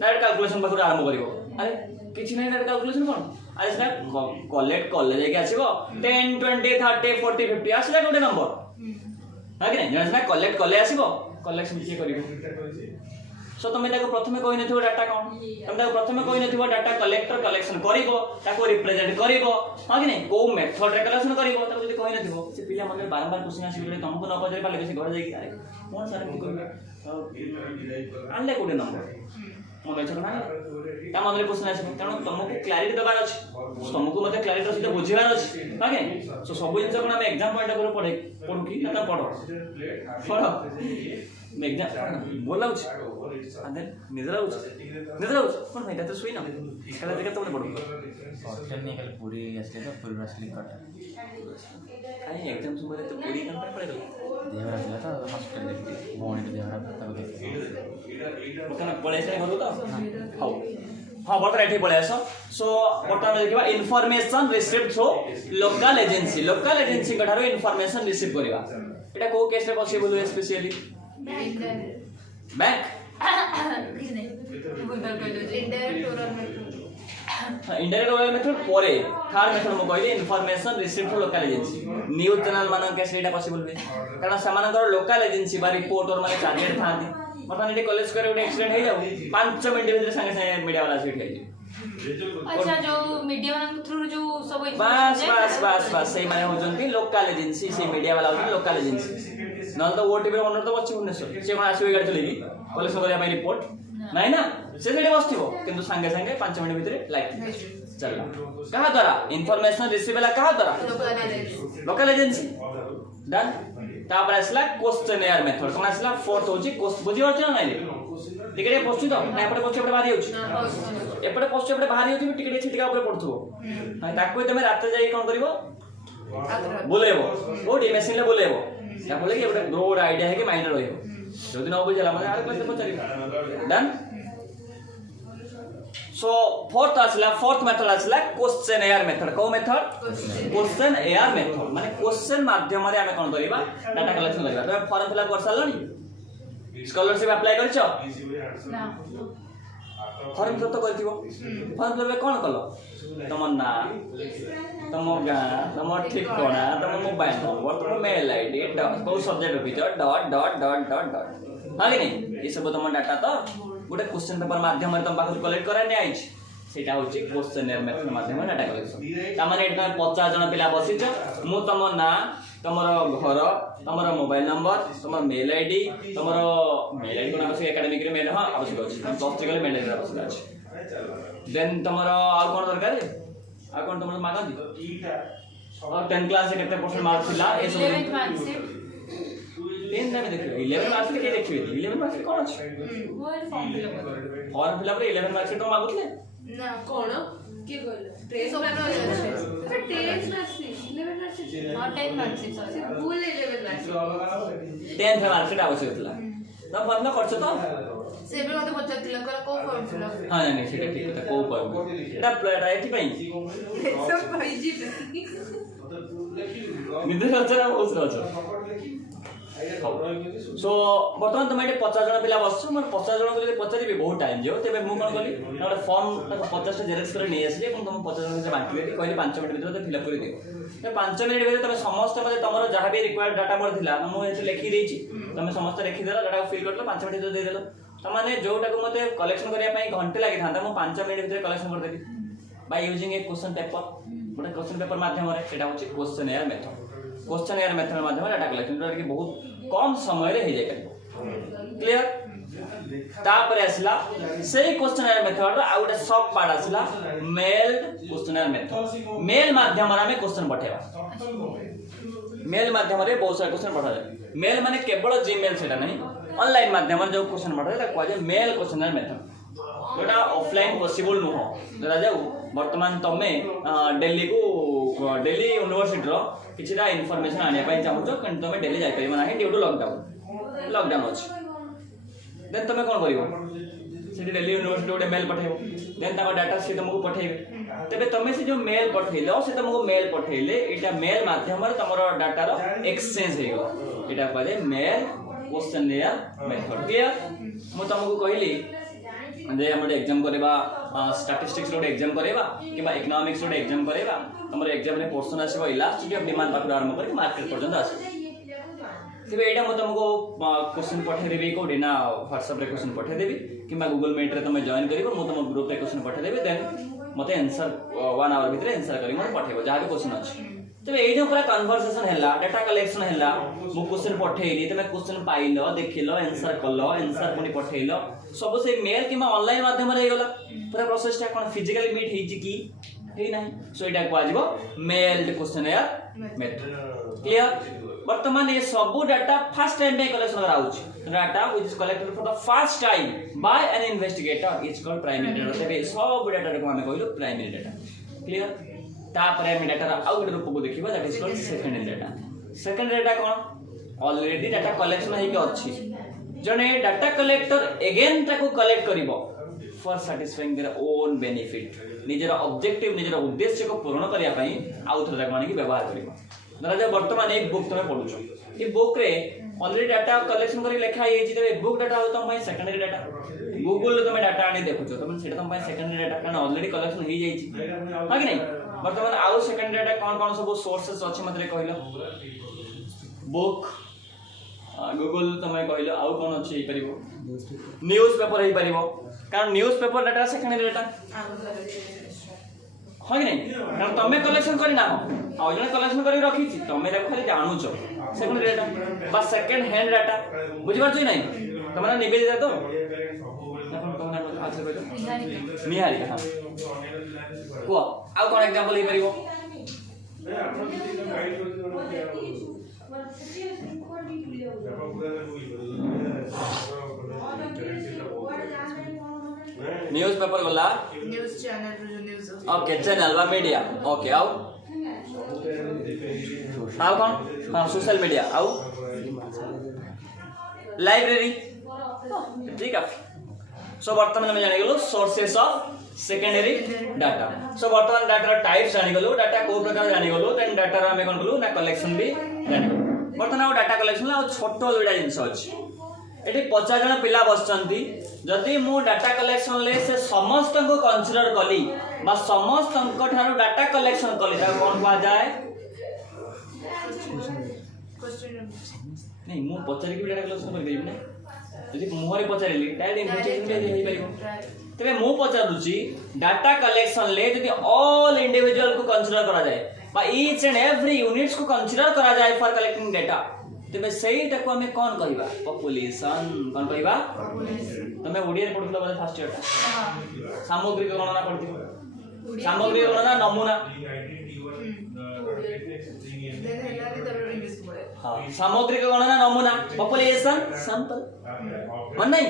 डायरेक्ट कैलकुलेशन बखुर आरंभ करिवो अरे किछि नै डायरेक्ट कैलकुलेशन कोन अरे सेटा कलेक्ट कले जाके आसीबो 10 20 30 40 50 आसीला गोटे नंबर हा कि नै जना कलेक्ट कले आसीबो कलेक्शन के करिवो सो तुम ताको प्रथमे कहि नथिबो डाटा कोन तुम ताको प्रथमे कहि नथिबो डाटा कलेक्टर कलेक्शन करिवो ताको रिप्रेजेंट करिवो हा कि नै को मेथड रे कलेक्शन करिवो ताको जदि कहि नथिबो से पिला मन बारंबार क्वेश्चन आसीबो तुमको न पजरे पाले से घर जाई अरे कोन सारा की करिवो आनले कोटे नंबर मन छ ना ता मन रे क्वेश्चन आसीबो कारण तुमको क्लैरिटी दबार अछि तुमको मते क्लैरिटी सहित बुझिबार अछि हा कि सो सब जिंस कोन हम एग्जाम पॉइंट पर पढू कि ना पढो मैं एग्जाम बोला अंदर निद्रा कौन भाई तो सुई ना कला देखा तुमने पढ़ो हॉस्टल नहीं कल पूरी असली तो पूरी असली कट आई एग्जाम सुबह तो पूरी कंप्लीट पड़ेगा देवरा गया था हॉस्टल देखते बोने देवरा तब देखते ओके ना पढ़े से करू तो हां हां बट राइट पढ़े आसो सो बटन में देखबा information received through local agency कठारो इनफॉरमेशन रिसीव करबा एटा को केस रे पॉसिबल है specially bank indirect oral method परे थर्ड मेथड मो कहले information received from local agency news channel मान के सेटा पॉसिबल हुए कारण समानकर लोकल एजेंसी बा रिपोर्टर माने टारगेट थांती मतलब एटी कॉलेज करे एक एक्सीडेंट हे जाऊ 5 मिनिट भीतर संगे संगे मीडिया वाला सेट हे अच्छा जो मीडिया वाला थ्रू जो सब बस सही माने होजंती लोकल एजेंसी से मीडिया वाला होजंती लोकल एजेंसी न तो ओटीपी ओनर तो बच्चे भुवनेश्वर से कोन आसीबे गाड़ी चलेगी कलेक्शन करिया पाई रिपोर्ट नहीं ना से सेटे बसथिबो किंतु संगे संगे 5 मिनिट भीतर लाइक चलला कहा द्वारा इनफॉरमेशन रिसीव वाला कहा द्वारा लोकल एजेंसी डन तापर आसला क्वेश्चनर मेथड कोन आसला फोर्थ होची क्वेश्चन बुझी होछ ना नहीं टिकट पोस्ट तो ना एपटे पोस्ट एपटे बाहरी होची एपटे पोस्ट एपटे बाहरी होची टिकट छिटिका ऊपर पड़थबो ताको तमे रात जाई कोन करिवो बोलेबो ओडी मशीन ले बोलेबो या बोले कि एपटे ब्रोड आईडिया है कि माइंड रहिबो जदि न बुझला माने आरे पछे पछारी डन सो फोर्थ मेथड आसला क्वेश्चनर मेथड को मेथड क्वेश्चनर मेथड माने क्वेश्चन माध्यम रे हमें कोन करिबा डाटा कलेक्शन करिबा तमे फॉर्म फिल अप कर सालनी स्कॉलरशिप अप्लाई करछो ना फॉर्म फिल तो करथिबो फॉर्म फिल कोन कलो तम ना तम गाँ तम ठिकाना तम मोबाइल नंबर तम मेल आईडी को subject officer dot dot dot dot dot हां कि नहीं ये सब तम डाटा तो गोटे क्वेश्चन पेपर माध्यम रे तम पाखु कलेक्ट करा नै आइछ सेटा होची क्वेश्चनर मेथड माध्यम रे डाटा कलेक्शन ता माने एटा 50 जन पिला बसिछ मु तम ना तमरो घर तमरो मोबाइल नंबर तमरो मेल आईडी कोन आवश्यक एकेडमिक रे मेल हां आवश्यक अछि प्लस मेल आईडी आवश्यक अछि देन तमरो आ कोन दरकार आ कोन तमरो मागंदी और 10 क्लास से केते परसेंट मार्क थिला ए सब 11th मार्कशीट 10 ना देखियो 11 मार्कशीट के देखियो 11 मार्कशीट कोन अछि वो फॉर्म फिल अप रे 11 मार्कशीट तो मागुतले ना कोण के कहले test paper test marksheet 11 marksheet और 10 marksheet sorry full 11 marksheet 10 marksheet आवश्यक थिला तो फॉर्म करछ तो से भी मते पचारतिला कला को फॉर्म फिल अप हां नहीं सेटा ठीक है को फॉर्म एटा राइट पई सब इजी निदेश अच्छा बहुत अच्छा सो बर्तमान तुम ये 50 जन पिला बस मैं 50 जन को जब पचारि बहुत टाइम जो तेरे मुझे कौन कली ना गोटे फॉर्म 50 टा जेरक्स कर नहीं आसी तुम 50 जन से बांटी कहली 5 मिनट भीतर फिल अप कर दियो 5 मिनट भीतर तुम समस्त मते तुम जहाँ भी रिक्वायर्ड डाटा मोर थिला मुझे लिखि देछि तुम समस्त लिखि देला डाटा फिल करलो 5 मिनट भीतर दे देलो तमाने जोटा को मते कलेक्शन करिया पई घंटे लागि थांता मु 5 मिनट भीतर कलेक्शन कर देबी by using A question paper गोटे क्वेश्चन पेपर माध्यम सेटा होची क्वेश्चनर मेथड क्वेश्चनर मेथड माध्यम डाटा कलेक्शन जोटा कि बहुत कम समय रे हो जाय क्लियर तापर आसला सेही क्वेश्चनर मेथड आ गोटे सब पार्ट आसला मेल क्वेश्चनर मेथड मेल माध्यम रे हमें क्वेश्चन पठेबा मेल माध्यम रे बहुत सारा क्वेश्चन पठा जाय मेल माने केवल जीमेल सेटा नहीं ऑनलाइन माध्यम रे जो क्वेश्चन पठा जाय कोजे मेल क्वेश्चनर मेथड जोटा ऑफलाइन पॉसिबल नुह जोटा जाऊ वर्तमान तमे दिल्ली को दिल्ली यूनिवर्सिटी रो किछटा इन्फॉर्मेशन आनिया पई चाहूचो कन तमे दिल्ली जाय परिबा नाही ड्यू टू लॉकडाउन अछि देन तमे कोन करिवो सेठी दिल्ली यूनिवर्सिटी गोटे मेल पठेबो देन ताको डाटा से तुमको पठेबे तबे तमे से जो मेल पठेलो से तुमको मेल पठेले एटा मेल माध्यम रे तमरो डाटा रो एक्सचेंज हेगो एटा कहले मेल क्वेश्चनर मेथड क्लियर मु तुमको कहली जे हम एग्जाम करबा स्टैटिस्टिक्स रो एग्जाम करबा किबा इकोनॉमिक्स रो एग्जाम करबा हमर एग्जाम रे पोर्शन आसीबो इलास्टिक ऑफ डिमांड पाखु आरंभ करके मार्केट पर्यंत आसी तबे एटा म तुमको क्वेश्चन पठे देबी कोडी ना WhatsApp रे क्वेश्चन पठे देबी किबा गूगल मीट रे तुम जॉइन करिवो म तुम ग्रुप रे क्वेश्चन पठे देबी देन मते आंसर 1 आवर भीतर आंसर करी म पठेबो जहा भी क्वेश्चन अछि तबे ए जो पूरा कन्वर्सेशन हैला डाटा कलेक्शन हैला मु क्वेश्चन पठेइली तमे क्वेश्चन पाइलो देखिलो आंसर कलो आंसर पुनी पठेइलो सब से मेल किमा ऑनलाइन माध्यम रे गला पूरा प्रोसेस टा कोन फिजिकली मीट हेछि की हे नाही सो एटा को आजिबो मेल्ड क्वेश्चनर मेथड क्लियर वर्तमान ये सब डाटा फर्स्ट टाइम पे कलेक्शन कराउछ data which is collected for the first time by an investigator is called primary data तबे सब डाटा को हमें कहलो प्राइमरी डाटा क्लियर तापर हम डाटा आउ गोटे रूप को देखिबा that is called secondary data secondary data कोन ऑलरेडी डाटा कलेक्शन हेके अछि जने डाटा कलेक्टर अगेन ताको कलेक्ट करिवो for satisfying their own benefit निजर ऑब्जेक्टिव निजर उद्देश्य को पूर्ण करिया पई आउ थरा माने की व्यवहार करिवो धरा जे वर्तमान एक बुक तमे पढुछो ए बुक रे ऑलरेडी डाटा कलेक्शन करी लेखा हे छि तबे बुक डाटा हो तम पई सेकेंडरी डाटा गूगल तमे डाटा आनी देखुछो तमे सेटा तम पई सेकेंडरी डाटा कारण ऑलरेडी कलेक्शन हे जाई छि हा कि नहीं वर्तमान आउ सेकेंडरी डाटा कोन कोन सब सोर्सेस अछि मतलब कहलो बुक गूगल तमे कहलो आउ कोन अछि हे परिबो न्यूज़ पेपर हे परिबो कारण news paper data secondary data हाँ कि नहीं कारण तमे कलेक्शन करी ना आ जने कलेक्शन करी रखी छी तमे रे खाली जानू छ सेकंड डाटा बा सेकंड हैंड डाटा बुझि पार छी नहीं तमरा निवेदित तो अपन तमना आंसर कहियो निहारी हां को आ कोन एग्जांपल हे परिबो न्यूज़ पेपर गला न्यूज़ चैनल जो न्यूज़ ओके चैनल वा मीडिया ओके आओ कौन हाँ सोशल मीडिया आओ लाइब्रेरी ठीक है सो वर्तमान में जानि गेलो sources of secondary data so वर्तमान डाटा टाइप्स जानि गेलो डाटा को प्रकार जानि गेलो देन डाटा रा में कोन गेलो ना कलेक्शन भी जानि गेलो वर्तमान डाटा कलेक्शन ला छोटो जोडा जिंस अछि एठी 50 जन पिला बसचंती जदि मु डाटा कलेक्शन ले से समस्त को कंसीडर कली बा समस्त को थारो डाटा कलेक्शन कली ता कोन बा जाय नहीं मु पचारि कि डाटा कलेक्शन कर देबी ना जदि मुहरे पचारिली डायरेक्ट इन्वेस्टिगेशन दे पाइबो तबे मु पचारुची डाटा कलेक्शन ले जदि ऑल इंडिविजुअल को कंसीडर करा जाय बा ईच एंड एवरी यूनिट्स को कंसीडर करा जाय फॉर कलेक्टिंग डाटा तबे सेहीटा को हमें कोन कहिबा पॉपुलेशन कोन कहिबा तमे ओडिया रे पढुला बोले फर्स्ट ईयर सामग्रिक गणना पढिथिबो सामग्रिक गणना नमूना हां सामग्रिक गणना नमूना पॉपुलेशन सैंपल मन नहीं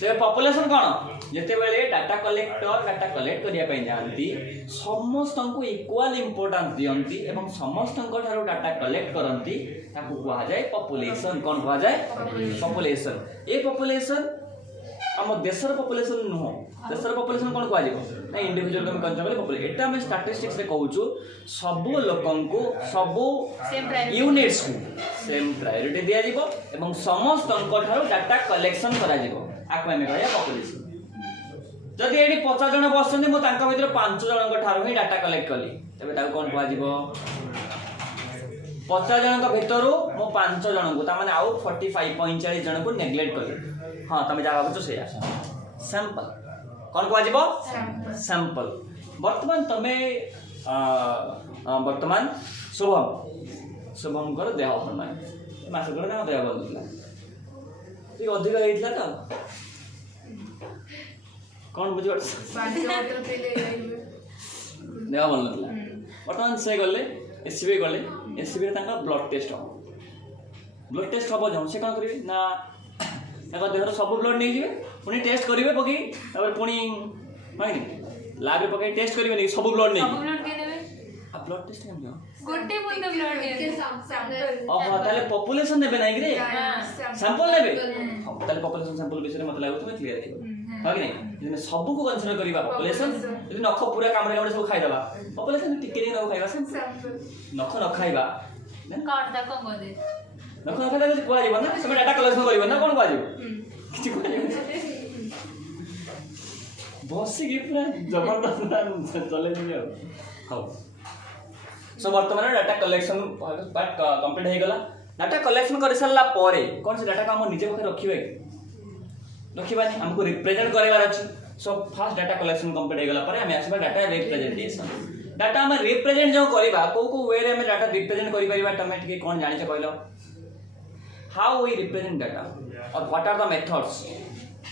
से पॉपुलेशन कोन जेते बेले डाटा कलेक्टर डाटा कलेक्ट करिया पई जानती समस्त को इक्वल इंपोर्टेंस दियंती एवं समस्त को थारो डाटा कलेक्ट करंती ताकू कहा जाय पॉपुलेशन कोन कहा जाय पॉपुलेशन ए पॉपुलेशन हम देशर पॉपुलेशन नो देशर पॉपुलेशन कोन कहा जाय ना इंडिविजुअल को कंट्रोल पॉपुलेशन एटा हम स्टैटिस्टिक्स रे कहूछु सब लोकन को सब यूनिट्स को सेम प्रायोरिटी दिया जिवो एवं समस्त को थारो डाटा कलेक्शन करा जिवो आको हम कहया पॉपुलेशन जदि एडी 50 जन बसछन मो तांका भीतर 5 जन को थारो ही डाटा कलेक्ट कली तबे ताको कोन कहा जिवो 50 जन को भीतरो मो 5 जन को ता माने आउ 45 45 जन को नेग्लेक्ट कली हां तमे जा भाबो से सैंपल कोन कहा जिवो सैंपल वर्तमान तमे वर्तमान शुभम देह भल ना मसकर ना देह भल ना ठीक अधिक होइतला तो कौन बुझ बाटी वाटर पीले देह भल ना वर्तमान से गले एसबी गले एसबी रे तांका ब्लड टेस्ट हो ब्लड टेस्ट हो जो से कौन करिवे ना तांका देहर सब ब्लड नहीं जिवे पुनी टेस्ट करिवे पकी तापर पुनी होइनी लैब रे पकी टेस्ट करिवे नहीं सब ब्लड नहीं सब ब्लड के देबे आ ब्लड टेस्ट केम हो गोटे बुंद ब्लड देबे ओह ताले पॉपुलेशन नेबे नाही रे सैंपल नेबे ताले पॉपुलेशन सैंपल विषय मत लागो तुमे क्लियर है हां कि नहीं जे सब को कंसीडर करिबा पॉपुलेशन यदि नख पूरा कामरे कामरे सब खाइ दबा पॉपुलेशन टिके नहीं न खाइबा नख न खाइबा काट दा कंगो दे नख न खाइबा को आइबो ना सब डाटा कलेक्शन करिबो ना कोन को आइबो किछि को बॉसी के पूरा जबरदस्त चले नहीं हां सो वर्तमान डाटा कलेक्शन पार्ट कंप्लीट हो गला डाटा कलेक्शन कर सारा पर कौन से डाटा को हम निजे पाखे रखिबे रखिबानी हमको रिप्रेजेंट करेबार अछि so fast data collection complete हो गला पर हम आसीबा डाटा रिप्रेजेंटेशन डाटा हम रिप्रेजेंट जो करबा को वे रे हम डाटा रिप्रेजेंट करि परिबा ऑटोमेटिकली कोन जानि छ कहलो हाउ वी रिप्रेजेंट डाटा और what are the methods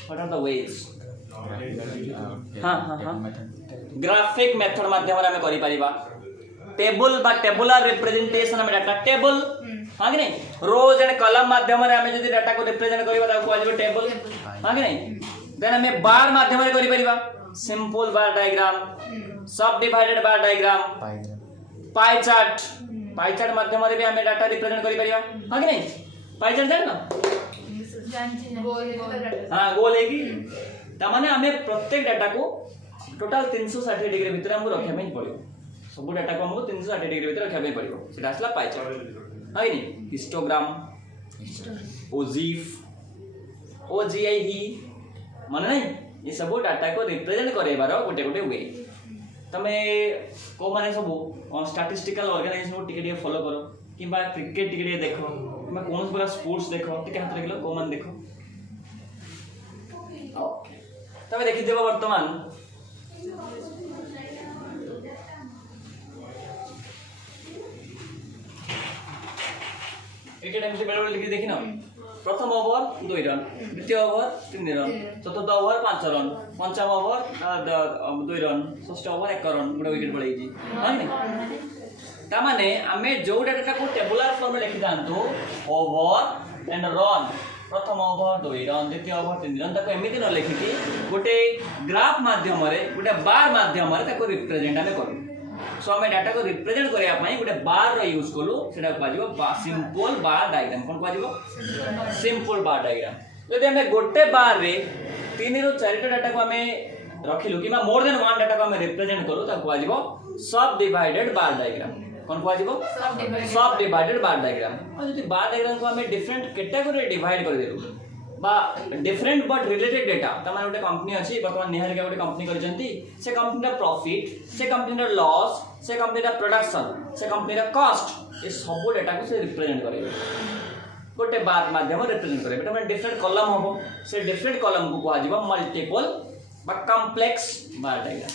what are the ways हां ग्राफिक मेथड माध्यम रे हम करि परिबा टेबल बा टेबुलर रिप्रेजेंटेशन हम डाटा टेबल हां कि नहीं रोज एंड कॉलम माध्यम रे हम जदी डाटा को रिप्रेजेंट करबा ता को आजबे टेबल हां कि नहीं देन हम बार माध्यम रे करि परिबा सिंपल बार डायग्राम सब डिवाइडेड बार डायग्राम पाई चार्ट माध्यम रे भी हम डाटा रिप्रेजेंट करि परिबा हां कि नहीं पाई चार्ट जान ना हां गोल है कि ता माने हमें प्रत्येक डाटा को टोटल 360 डिग्री भीतर हमको रखिया में पड़ियो सब डाटा को हमको 360 डिग्री भीतर रखिया में पड़ियो सेटा असला पाई चार्ट हां नहीं हिस्टोग्राम ओजीफ ओजीआई ही माने नहीं ये सब डाटा को रिप्रेजेंट करेबार गोटे गोटे वे तमे को माने सब स्टैटिस्टिकल ऑर्गेनाइजेशन को टिके टिके फॉलो करो किबा क्रिकेट टिके टिके देखो किबा कोन पूरा स्पोर्ट्स देखो टिके हाथ रखलो को मान देखो ओके तमे देखि देबो वर्तमान एक टाइम से बेले लिखि देखिन प्रथम ओवर 2 रन द्वितीय ओवर 3 रन चतुर्थ ओवर 5 रन पंचम ओवर 2 रन षष्ठ ओवर 1 रन गुडा विकेट पड़ै जी हां नै ता माने हमें जो डाटा को टेबुलर फॉर्म में लिखि दांतो ओवर एंड रन प्रथम ओवर 2 रन द्वितीय ओवर 3 रन ताको एमिति न लिखि गोटे ग्राफ माध्यम रे गोटे बार माध्यम रे ताको रिप्रेजेंट हमें करू सो हमें डाटा को रिप्रेजेंट करिया पई गोटे बार रो यूज करू सेटा पाजिबो सिंपल बार डायग्राम कोन पाजिबो सिंपल बार डायग्राम यदि हमें गोटे बार रे 3 रो 4 डाटा को हमें रखिलु किबा मोर देन 1 डाटा को हमें रिप्रेजेंट करू ता पाजिबो सब डिवाइडेड बार डायग्राम कोन पाजिबो सब डिवाइडेड बार डायग्राम और यदि बार डायग्राम को हमें डिफरेंट कैटेगरी डिवाइड कर देलु बा different but related data Tamar गोटे कंपनी अछि वर्तमान निहार के गोटे कंपनी करजंती से कंपनी रा प्रॉफिट से कंपनी रा लॉस से कंपनी रा प्रोडक्शन से कंपनी रा कॉस्ट ये सब डाटा को से रिप्रेजेंट करेबे गोटे बार माध्यम रिप्रेजेंट करेबे तमे डिफरेंट कॉलम होबो से डिफरेंट कॉलम को कहा जिवो मल्टीपल बा कॉम्प्लेक्स बार डायग्राम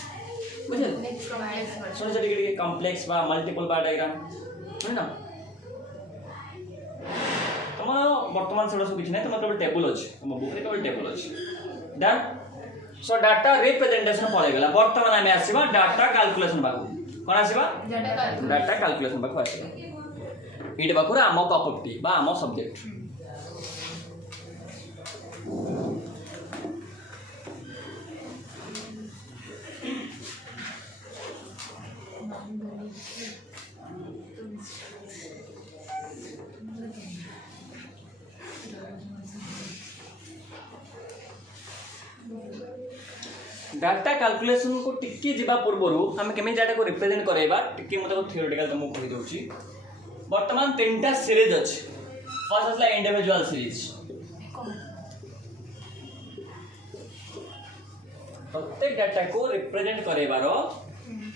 बुझल सो जे डिग्री कॉम्प्लेक्स बा मल्टीपल बार डायग्राम है ना तमरो वर्तमान सेडा सब किछ नै तमरो केवल टेबल अछि हम बुक रे केवल टेबल अछि डन सो डाटा रिप्रेजेंटेशन पळे गेला वर्तमान हमें आसीबा डाटा कैलकुलेशन बाकू कोन आसीबा डाटा कैलकुलेशन बाकू आसीबा इट बाकू रा हम टॉपिक बा हम सब्जेक्ट डाटा कैलकुलेशन को टिके जिबा पूर्वरु हम केमे डाटा को रिप्रेजेंट करेबा टिके मते को थियोरेटिकल तुमको कहि दोछि वर्तमान तीनटा सीरीज अछि फर्स्ट असला इंडिविजुअल सीरीज प्रत्येक डाटा को रिप्रेजेंट करेबारो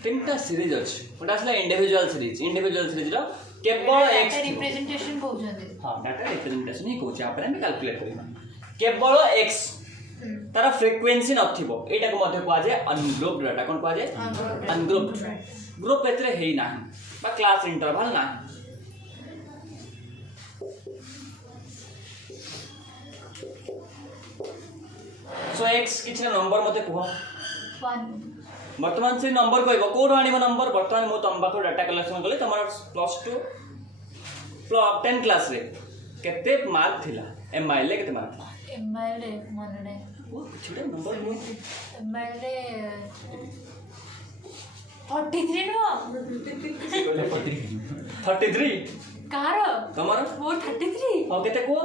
तीनटा सीरीज अछि ओटा असला इंडिविजुअल सीरीज रो केवल एक्स रिप्रेजेंटेशन कहउछन हां डाटा रिप्रेजेंटेशन ही कहउछ आपरे हम कैलकुलेट करिबा केवल एक्स तार फ्रिक्वेन्सी नथिबो एटा को मध्ये कुआ जाय अनग्रुप्ड डाटा कोन कुआ जाय अनग्रुप्ड ग्रुप एतरे हेई ना बा क्लास इंटरवल ना सो एक्स किछ नंबर मते कुह 1 वर्तमान से नंबर कहब कोड आनिबो नंबर वर्तमान मो तम पाखो डाटा कलेक्शन कले तमरा +2 10 क्लास रे केते मार्क थिला एमआई ले केते मार्क थिला एमआई रे मन नै ओ छोटे नंबर मो एमआई रे 43 नो 33 कार तमरा मोर 33 ओ केते को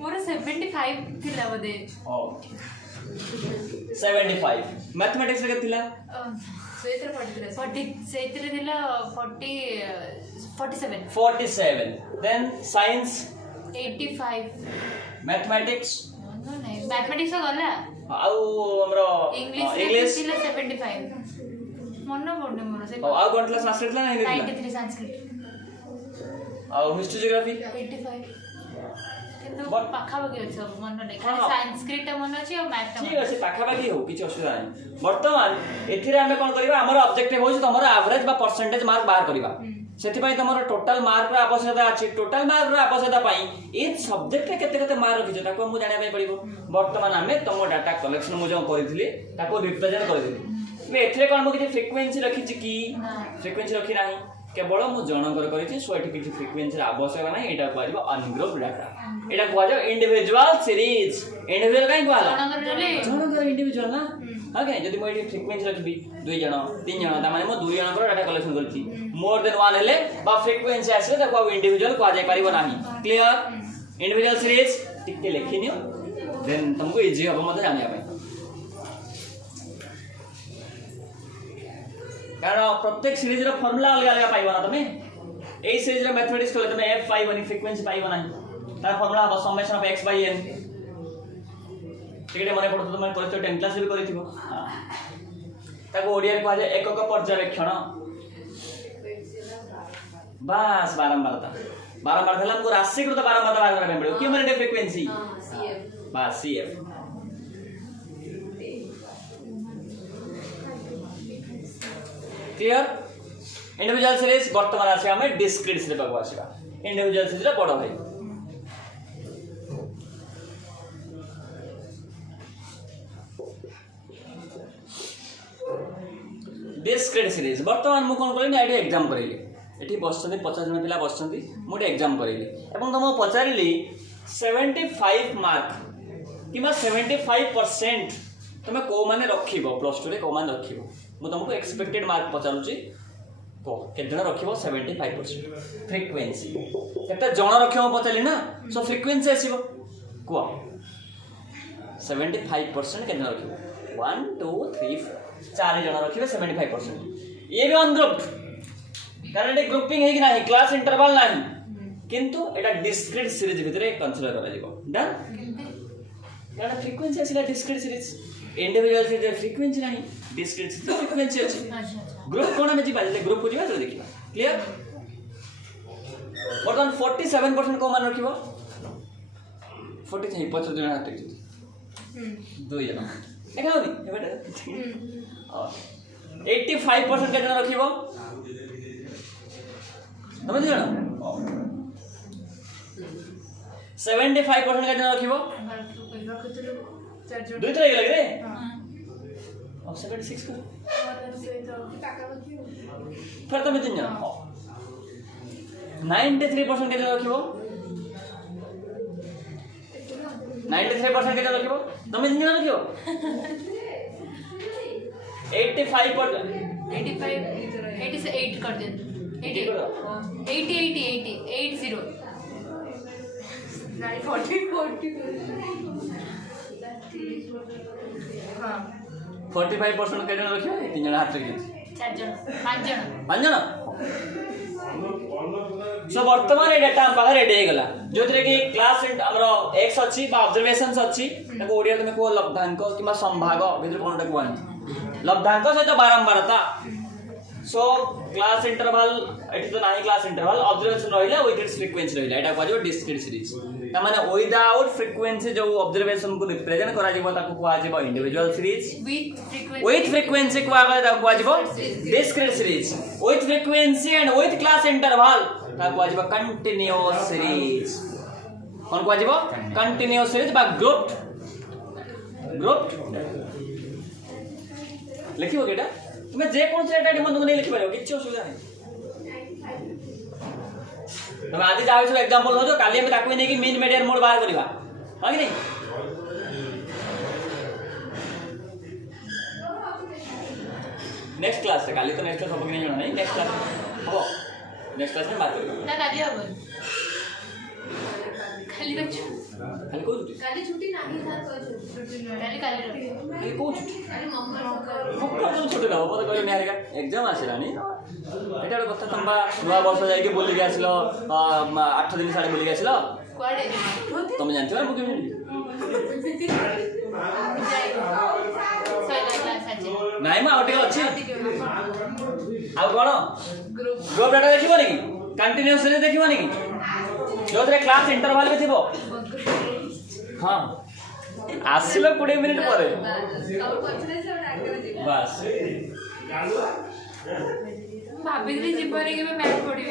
मोर 75 थिला बदे ओ 75 मैथमेटिक्स रे केते थिला ସେଇଥିରେ ପଢିଥିଲେ 40 ସେଇଥିରେ थिला 47 47 देन साइंस 85 मैथमेटिक्स नो नहीं मैथमेटिक्स गला आउ हमरो इंग्लिश थिला 75 मन पड़ने मोर से आउ कोन क्लास संस्कृत ला नहीं थिला 93 संस्कृत आउ हिस्ट्री ज्योग्राफी 85 किंतु But- पाखा बगे अछि मन नै खाली हाँ। संस्कृत मन अछि और मैथ ठीक अछि पाखापाखि हो किछि असुविधा नहीं वर्तमान एथिरे हमें कोन करबा हमर ऑब्जेक्टिव होछि तमरो एवरेज बा परसेंटेज मार्क बाहर करबा सेति पई तमरो टोटल मार्क रा आवश्यकता अछि टोटल मार्क रा आवश्यकता पई ए सब्जेक्ट रे केते केते मार्क रखिछ ताको हम जानिया पई पड़िबो वर्तमान हमें तम डाटा कलेक्शन मु जो करथिली ताको रिप्रेजेंट करथिली मे एथिरे कोन मु किछि फ्रीक्वेंसी रखिछि की फ्रीक्वेंसी रखि नाही केवल मु जनकर करिछि सो एठी किछि फ्रीक्वेंसी आवश्यकता नाही एटा कहबो अनग्रुप्ड डाटा एटा कहबो इंडिविजुअल सीरीज इंडिविजुअल काई कहला जनकर इंडिविजुअल ना ओके जदि मो एठी फ्रीक्वेंसी रखबी 2 जण 3 जण ता माने मो 2 जणकर डाटा कलेक्शन करछि मोर देन 1 हेले बा फ्रीक्वेंसी आसले ताको इंडिविजुअल कह जाय परिबो नाही क्लियर इंडिविजुअल सीरीज टिके लिखिनियो देन तुमको इजी हबो मते जानिया पई कारण प्रत्येक सीरीज रो फार्मूला अलग अलग पाइबो ना तमे ए सीरीज रो मैथमेटिक्स कले तमे f पाइबो नि फ्रीक्वेंसी पाइबो नाही तार फार्मूला हबो summation of x by n टिके मने पड़तो तमे करतो 10 क्लास भी करिथिबो ताको ओडिया रे कहले एकक पर्यवेक्षण बस बारंबार थला को राशिकृत बारंबार बार करबे पड़ो कि माने फ्रीक्वेंसी cf बस cf क्लियर इंडिविजुअल सीरीज वर्तमान आसे हमें डिस्क्रीट सीरीज पाको आसीबा इंडिविजुअल सीरीज रा बड़ भाई डिस्क्रीट सीरीज वर्तमान मु कोन करली एटी एग्जाम करली एटी बसछन्ती 50 जन पिला बसछन्ती मु एग्जाम करली एवं तुम पचारिली 75 मार्क किमा 75% तुम को माने रखिबो प्लस 2 रे को माने रखिबो मु तुमको एक्सपेक्टेड मार्क पचारुची को केते जण रखिबो 75% फ्रीक्वेंसी केते जण रखिबो पचाली ना सो फ्रीक्वेंसी आसीबो को 75% केते रखिबो 1 2 3 4 जण रखिबे 75% ये भी अनग्रुप्ड कारण ए ग्रुपिंग हे कि नाही क्लास इंटरवल नाही किंतु एटा डिस्क्रीट सीरीज भितरे कंसीडर करा जिवो डन कारण फ्रीक्वेंसी आसीला discrete series individual series frequency नाही डिस्क्रीट सीरीज फ्रीक्वेंसी अछि ग्रुप कोन में जिबा जे ग्रुप को जिबा तो देखिबा क्लियर वर्तमान 47% को मान रखिबो 40 चाहिँ 50 जण हाथ देखि 2 जण देखाओ नि एबेटा 85% के जण रखिबो तमे जण 75% के जण रखिबो दुई तरह के लगे अब 76 को फिर तुम 3 जण 93% के जण रखिबो 93% के जण रखिबो तुम 3 जण रखिबो 85% 88 कर दे 80 नहीं 45% के जण रखिबो 3 जण हाथ रखिबो 4 जण 5 जण सो वर्तमान ए डाटा हम पाखरे रेडी हे गला जोथरे कि क्लास हमरो x अछि बा ऑब्जर्वेशंस अछि ताको ओडिया तमे को लब्धांक किमा संभाग भितर कोनटा कोन लब्धांक सहित बारंबारता सो क्लास इंटरवल एटी तो नाही क्लास इंटरवल ऑब्जर्वेशन रहिला विथ इट्स फ्रीक्वेंसी रहिला एटा कहजो डिस्क्रीट सीरीज ना माने विदाउट फ्रीक्वेंसी जो ऑब्जर्वेशन को रिप्रेजेंट करा जीवो ताको कुआ जीवो इंडिविजुअल सीरीज विथ फ्रीक्वेंसी कुआ गले ताको कुआ जीवो discrete series with frequency and with class interval ताको कुआ जीवो कंटीन्यूअस सीरीज कौन कुआ जीवो कंटीन्यूअस सीरीज बा ग्रुप लिखिबो केटा तुमे जे कोन से एटा मन नहीं लिखि पारो किछ असुविधा नहीं तुम आज जाओ सब एग्जांपल हो जो काली हम ताको नहीं कि मीन मीडियन मोड बाहर करबा हां कि नहीं नेक्स्ट क्लास से काली तो नेक्स्ट क्लास सब नहीं जाना नहीं नेक्स्ट क्लास हो नेक्स्ट क्लास में बात करेंगे ना काली अब खाली बच्चो खाली को छुट्टी काली छुट्टी नहीं था छुट्टी काली खाली को छुट्टी काली मम्मा मक्का तो छुट्टी ना पता कोई नहीं आएगा एग्जाम आसिलानी एटा कथा तंबा नवा वर्ष जाई के बोली के आसिलो 8 दिन साडे बोली के आसिलो कोडे तुम जानते हो मुझे नाइ मा ओटे अछि आ कोन ग्रुप डाटा देखिबो नहीं कंटीन्यूअस सीरीज देखिबो नहीं जोदरे क्लास इंटरवल में थिबो हां आसिलो 20 मिनिट परे बस भाभी जीवन के मैथ पढ़ी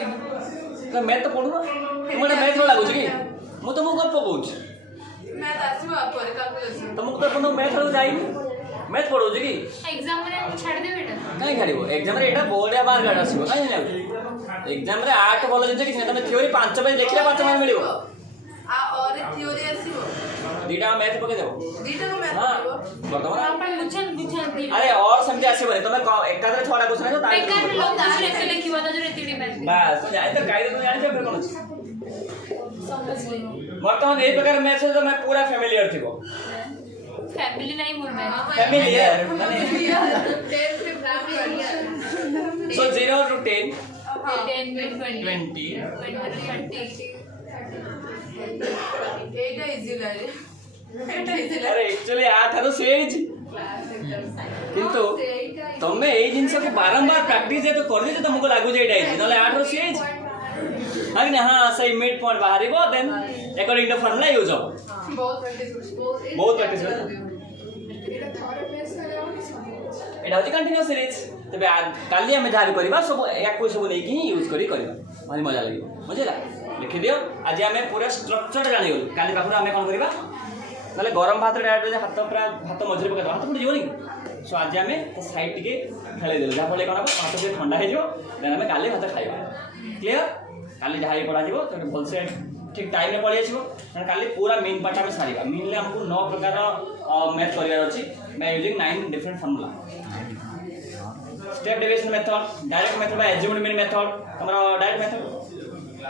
तो मैं तो पढुना तुमने मैथ रो लागु छी मु तो गप कहूछ मैथ आसीबो पर कैलकुलेशन तुमको तो कोनो मैथ रो जाई मैथ पढो छी की एग्जाम में छाड़ दे बेटा काई छाड़िबो एग्जाम रे एटा बोर्ड या बार गाड आसीबो काई जाउ एग्जाम रे 8 बोल जिंस कि तुम थ्योरी 5 पेज लिखले 5 मार्क मिलिबो आ और थ्योरी आसीबो दीटा मैथ पके देबो दीटा को मैथ हां आसीबो वर्तमान अपन बुझन दी अरे और समझे आसीबो तुम एकादरे 6टा क्वेश्चन है तो ताई बेकार में लोग दाल ऐसे लिखिबो तो रेतीडी मैथ बस तो जाय तो काई तो जाय फिर कोन समझ ले वर्तमान ए प्रकार मैथ से तो मैं पूरा फैमिलियर थिबो फैमिली नहीं मोर में फैमिलियर 10 से primary so 0 to 10 10 20 20 Etah easy लागे एटा इजी अरे एक्चुअली आ थारो सेज किंतु तमे ए जिंस को बारंबार प्रैक्टिस जे तो कर दे तो तुमको लागु जे एटा इजी नले 8 रो सेज हां कि हां सही मिड पॉइंट बाहरिबो then according to formula use हो बहुत प्रैक्टिस एटा थोड़े पेस करे एटा होची कंटीन्यूअस सीरीज तबे काली हम जहा भी करबा सब एक कोई सब नै कि यूज करी करबा भारी मजा लागिबो बुझिला लिखि दियो आज हमें पूरा स्ट्रक्चर जानि गयो काली बाखुरा हमें कोन करबा नले गरम भात डायरेक्ट हाथ पूरा हाथ मजरे पका हाथ पड़ जीवनी सो आज हमें साइड टिके खेले देलो जा फले कोन हाथ से ठंडा हे जिवो देन हमें काली भात खाइबा क्लियर काली जहा भी पड़ा जीवो तो भल से ठीक टाइम में पड़ी आसीबो काली पूरा मेन पार्ट में सारीबा मेन ले हमको 9 प्रकार मैथ करियर अछि by using 9 different formula step deviation method direct method by assumed mean method हमरा direct method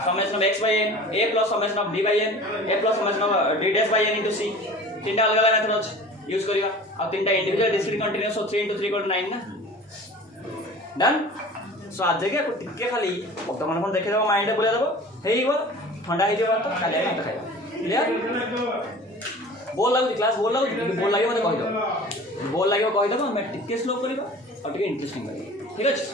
summation of x by n a plus summation of b by n a plus summation of d dash by n into c तीनटा अलग अलग method अछि use करिवा आ तीनटा individual discrete continuous 3 into 3 = 9 ना done so आज जगह को टिके खाली वर्तमान कोन देखे देबो माइंड बुला देबो हेइबो ठंडा हे जेबो तो खाली भात खाइबो क्लियर बोल लागु क्लास बोल लागे मते कहि दो बोल लागे कहि दबो मैं टिके स्लो करिबो और टिके इंटरेस्टिंग करिबो ठीक अछि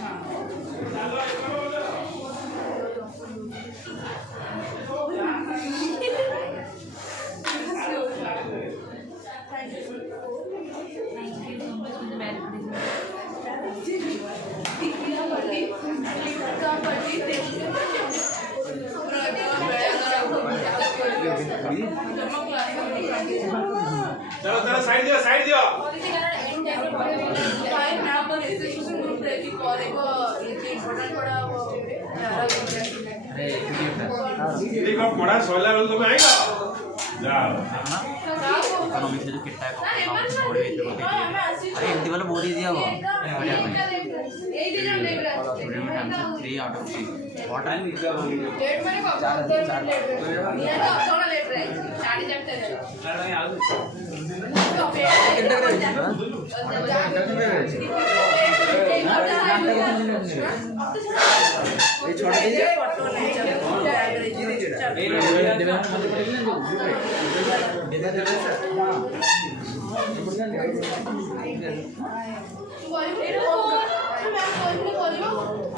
चलो साइड दियो टाइम ना पर एग्जीक्यूशन ग्रुप रे की करेगो ये इंपोर्टेंट पड़ा वो अरे देखो पढ़ा सोला रोल तुम आएगा जाओ इकोनॉमिक्स जो कितना है बड़े इतने अरे एमती वाला बहुत इजी है वो स्टूडेंट में answer 3 out of 3 what time late मैंने कहा ये तो थोड़ा लेट रहा है छोड़ दीजिए